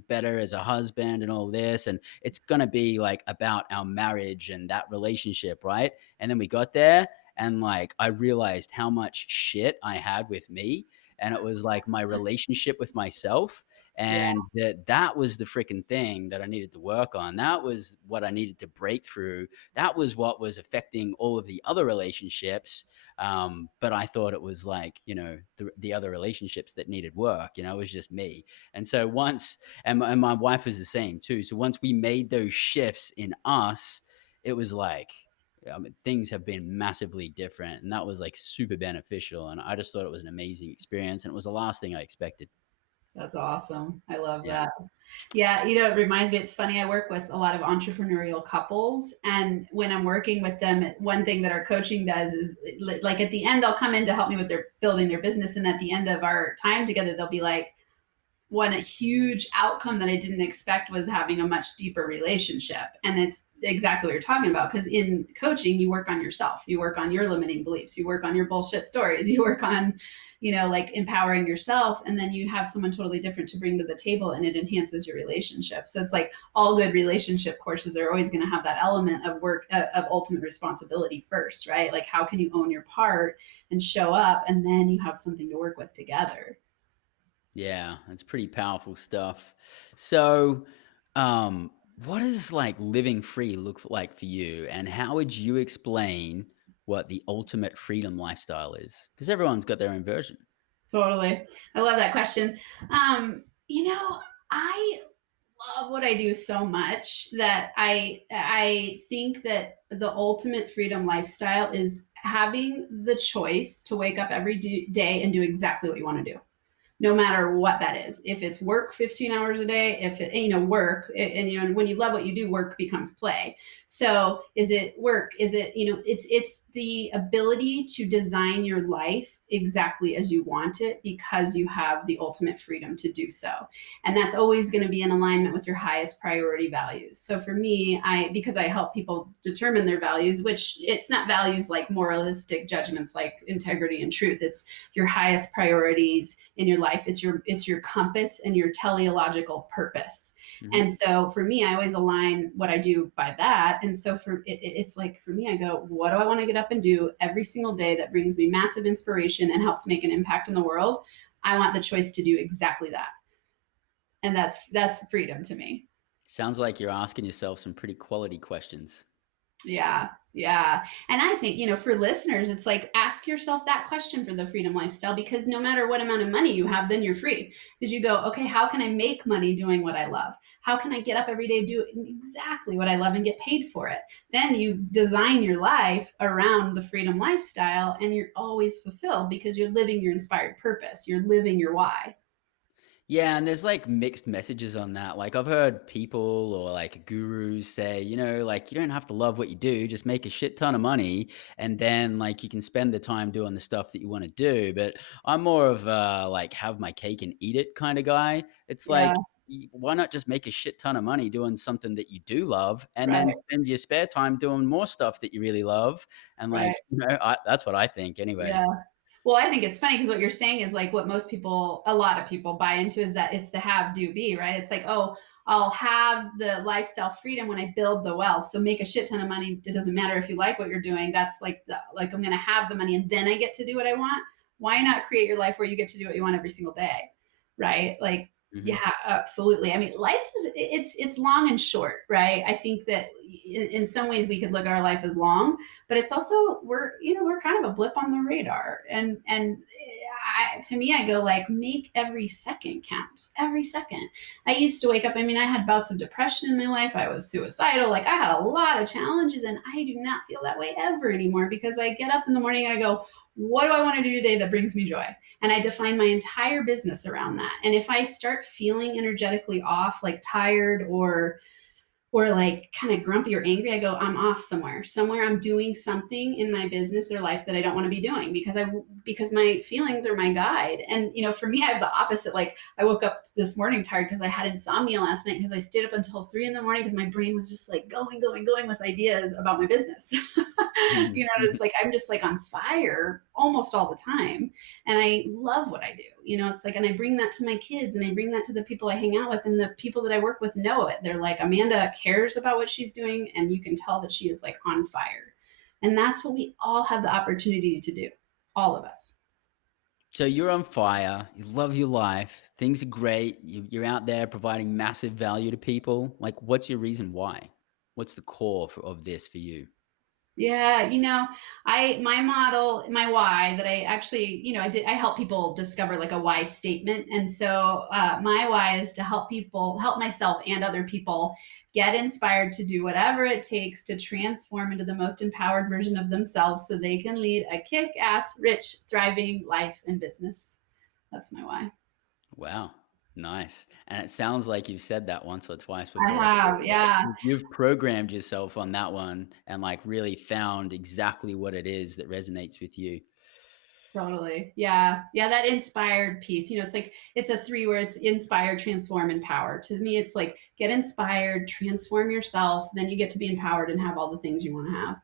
better as a husband and all this. And it's gonna be like about our marriage and that relationship, right? And then we got there, and like I realized how much shit I had with me, and it was like my relationship with myself. Yeah, And that was the freaking thing that I needed to work on. That was what I needed to break through. That was what was affecting all of the other relationships. But I thought it was like, the other relationships that needed work, it was just me. And so and my wife is the same too. So once we made those shifts in us, it was like, things have been massively different. And that was like super beneficial. And I just thought it was an amazing experience. And it was the last thing I expected. that's awesome. I love Yeah. that. Yeah, it reminds me, it's funny, I work with a lot of entrepreneurial couples, and when I'm working with them, one thing that our coaching does is like at the end, they'll come in to help me with their building their business, and at the end of our time together, they'll be like, one a huge outcome that I didn't expect was having a much deeper relationship. And it's exactly what you're talking about. Because in coaching, you work on yourself, you work on your limiting beliefs, you work on your bullshit stories, you work on, like empowering yourself. And then you have someone totally different to bring to the table, and it enhances your relationship. So it's like all good relationship courses are always going to have that element of work, of ultimate responsibility first, right? Like, how can you own your part and show up? And then you have something to work with together. Yeah, it's pretty powerful stuff. So, what does like living free look like for you? And how would you explain what the ultimate freedom lifestyle is? Because everyone's got their own version. Totally. I love that question. I love what I do so much that I think that the ultimate freedom lifestyle is having the choice to wake up every day and do exactly what you want to do, no matter what that is. If it's work 15 hours a day, if it, work, and when you love what you do, work becomes play. So is it work? Is it, it's the ability to design your life exactly as you want it, because you have the ultimate freedom to do so. And that's always going to be in alignment with your highest priority values. So for me, because I help people determine their values, which it's not values like moralistic judgments like integrity and truth. It's your highest priorities in your life. It's your compass and your teleological purpose. Hmm. And so for me, I always align what I do by that. And so it's like, for me, I go, what do I want to get up and do every single day that brings me massive inspiration and helps make an impact in the world? I want the choice to do exactly that. And that's freedom to me. Sounds like you're asking yourself some pretty quality questions. Yeah. Yeah. And I think, for listeners, it's like, ask yourself that question for the freedom lifestyle, because no matter what amount of money you have, then you're free. Because you go, okay, how can I make money doing what I love? How can I get up every day, do exactly what I love and get paid for it? Then you design your life around the freedom lifestyle, and you're always fulfilled because you're living your inspired purpose. You're living your why. Yeah, and there's like mixed messages on that. Like I've heard people or like gurus say, like you don't have to love what you do, just make a shit ton of money and then like you can spend the time doing the stuff that you want to do. But I'm more of like have my cake and eat it kind of guy. It's Yeah. like why not just make a shit ton of money doing something that you do love and then Right. spend your spare time doing more stuff that you really love and Right. like, that's what I think anyway. Yeah. Well, I think it's funny because what you're saying is like what a lot of people buy into, is that it's the have, do, be, right? It's like, oh, I'll have the lifestyle freedom when I build the wealth. So make a shit ton of money. It doesn't matter if you like what you're doing. That's like I'm going to have the money and then I get to do what I want. Why not create your life where you get to do what you want every single day? Right? Like, yeah, Hmm. absolutely. I mean, life is it's long and short, right? I think that in some ways we could look at our life as long, but it's also we're kind of a blip on the radar. And to me, I go like, make every second count. Every second. I used to wake up, I mean, I had bouts of depression in my life, I was suicidal, like I had a lot of challenges, and I do not feel that way ever anymore, because I get up in the morning and I go, what do I want to do today that brings me joy? And I define my entire business around that. And if I start feeling energetically off, like tired or like kind of grumpy or angry, I go, I'm off somewhere. Somewhere I'm doing something in my business or life that I don't want to be doing, because my feelings are my guide. And for me, I have the opposite. Like I woke up this morning tired because I had insomnia last night, because I stayed up until 3 a.m. because my brain was just like going with ideas about my business. It's like I'm just like on fire almost all the time, and I love what I do. It's like, and I bring that to my kids, and I bring that to the people I hang out with, and the people that I work with know it. They're like, Amanda cares about what she's doing, and you can tell that she is like on fire. And that's what we all have the opportunity to do, all of us. So you're on fire. You love your life. Things are great. You're out there providing massive value to people. Like, what's your reason why? What's the core of this for you? Yeah, my model, my why that I actually, I help people discover like a why statement. And so my why is to help people, help myself and other people get inspired to do whatever it takes to transform into the most empowered version of themselves so they can lead a kick-ass, rich, thriving life and business. That's my why. Wow. Nice. And it sounds like you've said that once or twice I before. have, yeah. You've programmed yourself on that one and like really found exactly what it is that resonates with you. Totally. Yeah. Yeah. That inspired piece, it's like, it's a three words: inspire, transform, empower. To me, it's like get inspired, transform yourself, then you get to be empowered and have all the things you want to have.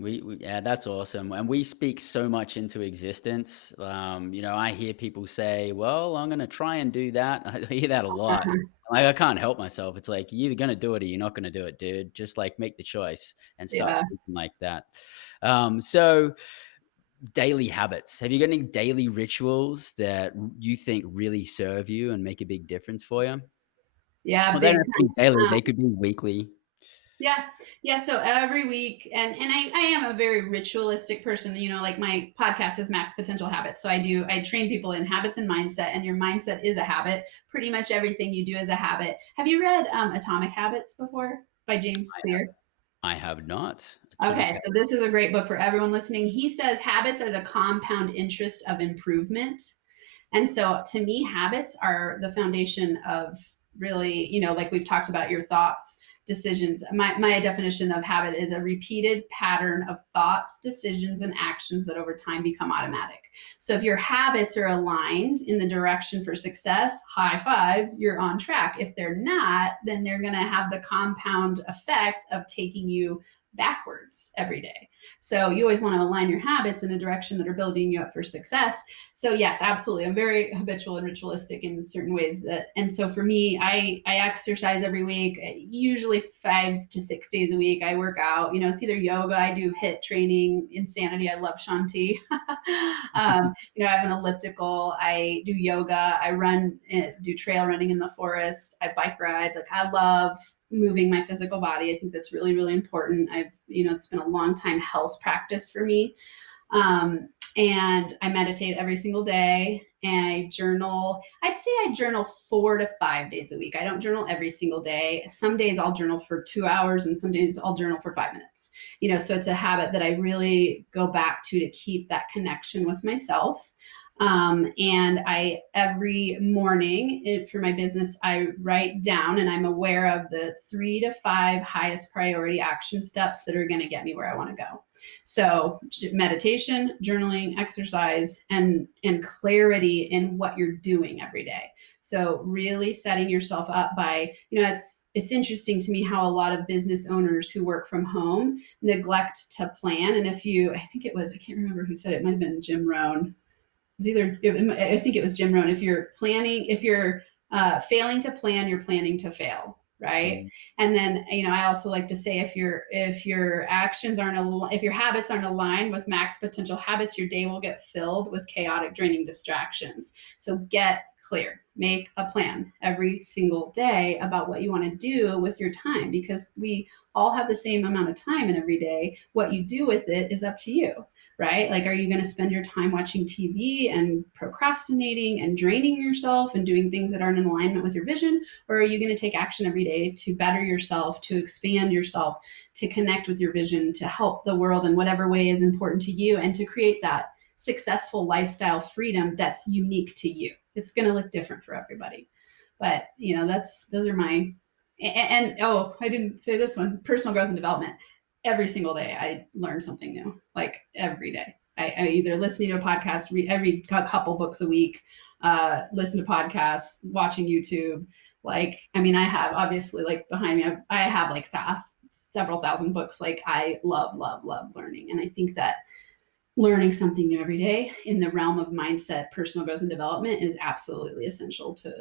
Yeah, that's awesome. And we speak so much into existence. I hear people say, well, I'm going to try and do that. I hear that a lot. Like, I can't help myself. It's like, you're either going to do it or you're not going to do it, dude. Just like make the choice and start Yeah. speaking like that. So daily habits. Have you got any daily rituals that you think really serve you and make a big difference for you? Yeah. Well, they don't Big have to be time. daily. They could be weekly. Yeah. Yeah. So every week, and I am a very ritualistic person, like my podcast is Max Potential Habits. So I train people in habits and mindset, and your mindset is a habit. Pretty much everything you do is a habit. Have you read Atomic Habits before by James Clear? I have not. Atomic Okay, so this is a great book for everyone listening. He says habits are the compound interest of improvement. And so to me, habits are the foundation of really, like we've talked about your thoughts, decisions. My definition of habit is a repeated pattern of thoughts, decisions, and actions that over time become automatic. So if your habits are aligned in the direction for success, high fives, you're on track. If they're not, then they're going to have the compound effect of taking you backwards every day. So you always want to align your habits in a direction that are building you up for success. So yes, absolutely. I'm very habitual and ritualistic in certain ways and so for me, I exercise every week, usually 5 to 6 days a week. I work out, it's either yoga, I do HIIT training, insanity. I love Shanti. I have an elliptical, I do yoga, I run, do trail running in the forest, I bike ride. Like I love moving my physical body. I think that's really, really important. It's been a long time health practice for me. And I meditate every single day and I journal. I'd say I journal 4 to 5 days a week. I don't journal every single day. Some days I'll journal for 2 hours and some days I'll journal for 5 minutes. So it's a habit that I really go back to keep that connection with myself. And I every morning for my business, I write down and I'm aware of the 3 to 5 highest priority action steps that are going to get me where I want to go. So meditation, journaling, exercise, and clarity in what you're doing every day. So really setting yourself up by, it's interesting to me how a lot of business owners who work from home neglect to plan. And I think it was, I can't remember who said it, might have been Jim Rohn. I think it was Jim Rohn. If you're failing to plan, you're planning to fail, right? Mm. And then, I also like to say if your if your habits aren't aligned with max potential habits, your day will get filled with chaotic, draining distractions. So get clear, make a plan every single day about what you want to do with your time, because we all have the same amount of time in every day. What you do with it is up to you, right? Like, are you going to spend your time watching TV and procrastinating and draining yourself and doing things that aren't in alignment with your vision? Or are you going to take action every day to better yourself, to expand yourself, to connect with your vision, to help the world in whatever way is important to you, and to create that successful lifestyle freedom that's unique to you? It's going to look different for everybody. But, those are my, oh, I didn't say this one: personal growth and development. Every single day I learn something new, like every day. I either listening to a podcast, read every couple books a week, listen to podcasts, watching YouTube. Like, I have obviously, like, behind me, I have like several thousand books. Like, I love, love, love learning. And I think that learning something new every day in the realm of mindset, personal growth and development is absolutely essential to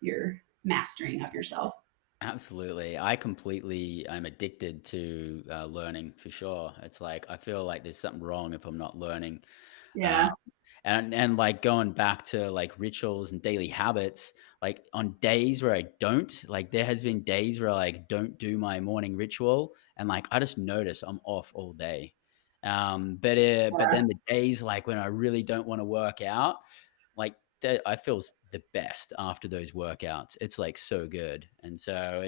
your mastering of yourself. Absolutely. I'm addicted to learning for sure. It's like, I feel like there's something wrong if I'm not learning. Uh, Yeah. And like going back to like rituals and daily habits, like on days where I don't, like there has been days where I like don't do my morning ritual and like I just notice I'm off all day. But Yeah, then the days like when I really don't want to work out, like that I feel the best after those workouts. It's like so good. And so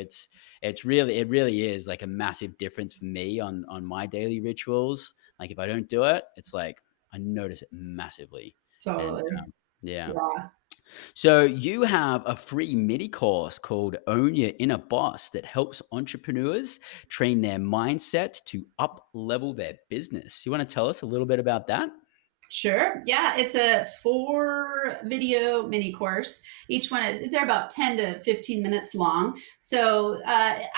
it really is like a massive difference for me on my daily rituals. Like if I don't do it, it's like I notice it massively. And totally. yeah. Yeah. So you have a free mini course called Own Your Inner Boss that helps entrepreneurs train their mindset to up level their business. You want to tell us a little bit about that? Sure. Yeah, it's a 4 video mini course. Each one, they're about 10 to 15 minutes long. So,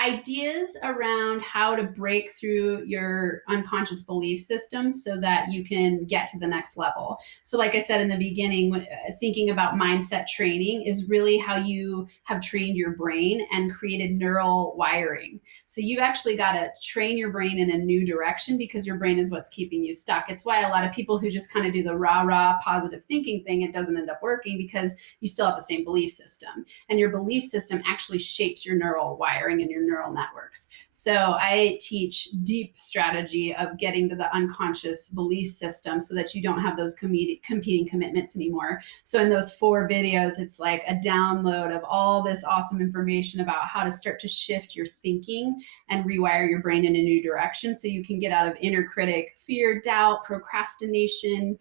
ideas around how to break through your unconscious belief systems so that you can get to the next level. So, like I said in the beginning, thinking about mindset training is really how you have trained your brain and created neural wiring. So you've actually got to train your brain in a new direction because your brain is what's keeping you stuck. It's why a lot of people who just kind of do the rah rah positive thinking thing, it doesn't end up working because you still have the same belief system. And your belief system actually shapes your neural wiring and your neural networks. So I teach deep strategy of getting to the unconscious belief system so that you don't have those competing commitments anymore. So in those 4 videos, it's like a download of all this awesome information about how to start to shift your thinking and rewire your brain in a new direction so you can get out of inner critic, fear, doubt, procrastination,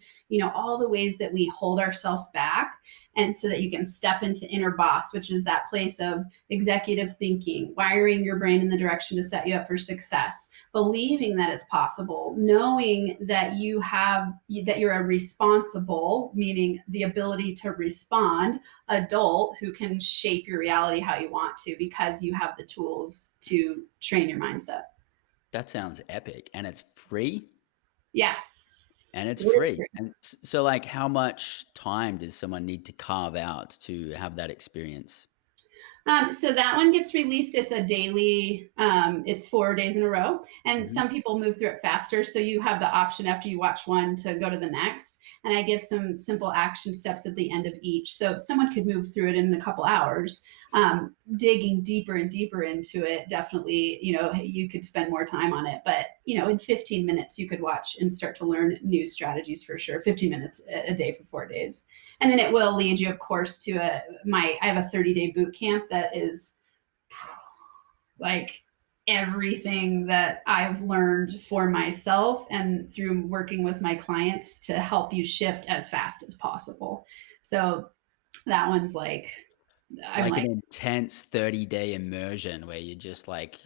all the ways that we hold ourselves back. And so that you can step into inner boss, which is that place of executive thinking, wiring your brain in the direction to set you up for success, believing that it's possible, knowing that you're a responsible, meaning the ability to respond adult who can shape your reality how you want to because you have the tools to train your mindset. That sounds epic. And it's free? Yes. And it's It is free. free. And so, like, how much time does someone need to carve out to have that experience? So that one gets released. It's a daily, it's 4 days in a row. And Mhm. some people move through it faster. So you have the option after you watch one to go to the next. And I give some simple action steps at the end of each. So someone could move through it in a couple hours. Digging deeper and deeper into it, definitely, you could spend more time on it. But, in 15 minutes, you could watch and start to learn new strategies for sure. 15 minutes a day for 4 days. And then it will lead you, of course, to I have a 30-day boot camp that is like everything that I've learned for myself and through working with my clients to help you shift as fast as possible. So that one's like, I'm Like an like, intense 30-day immersion where you just like,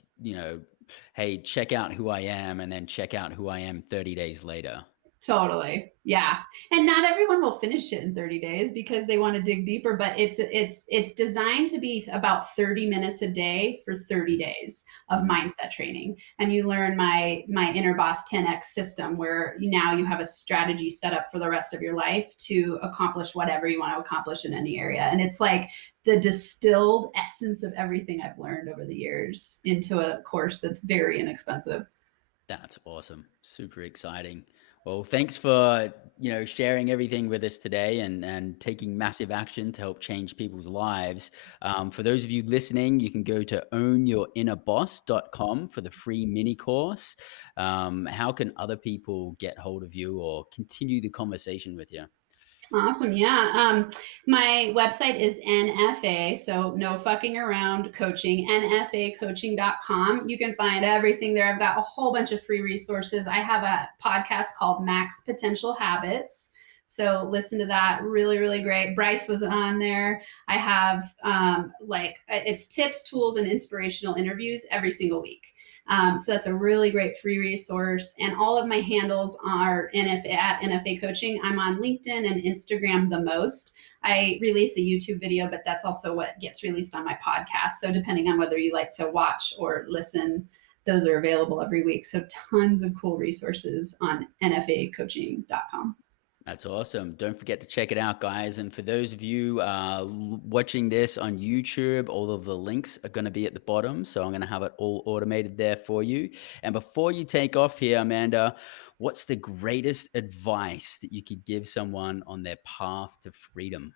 hey, check out who I am and then check out who I am 30 days later. totally. Yeah. And not everyone will finish it in 30 days because they want to dig deeper, but it's designed to be about 30 minutes a day for 30 days of Mhm. mindset training. And you learn my inner boss 10x system where now you have a strategy set up for the rest of your life to accomplish whatever you want to accomplish in any area. And it's like the distilled essence of everything I've learned over the years into a course that's very inexpensive. That's awesome. Super exciting. Well, thanks for, sharing everything with us today and taking massive action to help change people's lives. For those of you listening, you can go to ownyourinnerboss.com for the free mini course. How can other people get hold of you or continue the conversation with you? Awesome. Yeah. My website is NFA, so no fucking around coaching, nfacoaching.com. You can find everything there. I've got a whole bunch of free resources. I have a podcast called Max Potential Habits. So listen to that. Really, really great. Bryce was on there. I have it's tips, tools, and inspirational interviews every single week. So that's a really great free resource. And all of my handles are at NFA Coaching. I'm on LinkedIn and Instagram the most. I release a YouTube video, but that's also what gets released on my podcast. So depending on whether you like to watch or listen, those are available every week. So tons of cool resources on nfacoaching.com. That's awesome. Don't forget to check it out, guys. And for those of you watching this on YouTube, all of the links are going to be at the bottom. So I'm going to have it all automated there for you. And before you take off here, Amanda, what's the greatest advice that you could give someone on their path to freedom?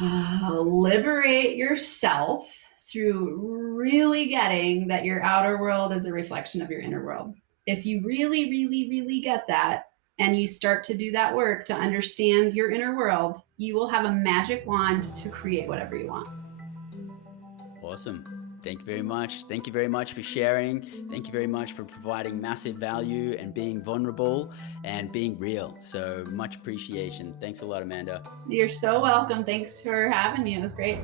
Liberate yourself through really getting that your outer world is a reflection of your inner world. If you really, really, really get that, and you start to do that work to understand your inner world, you will have a magic wand to create whatever you want. Awesome. Thank you very much. Thank you very much for sharing. Thank you very much for providing massive value and being vulnerable and being real. So much appreciation. Thanks a lot, Amanda. You're so welcome. Thanks for having me. It was great.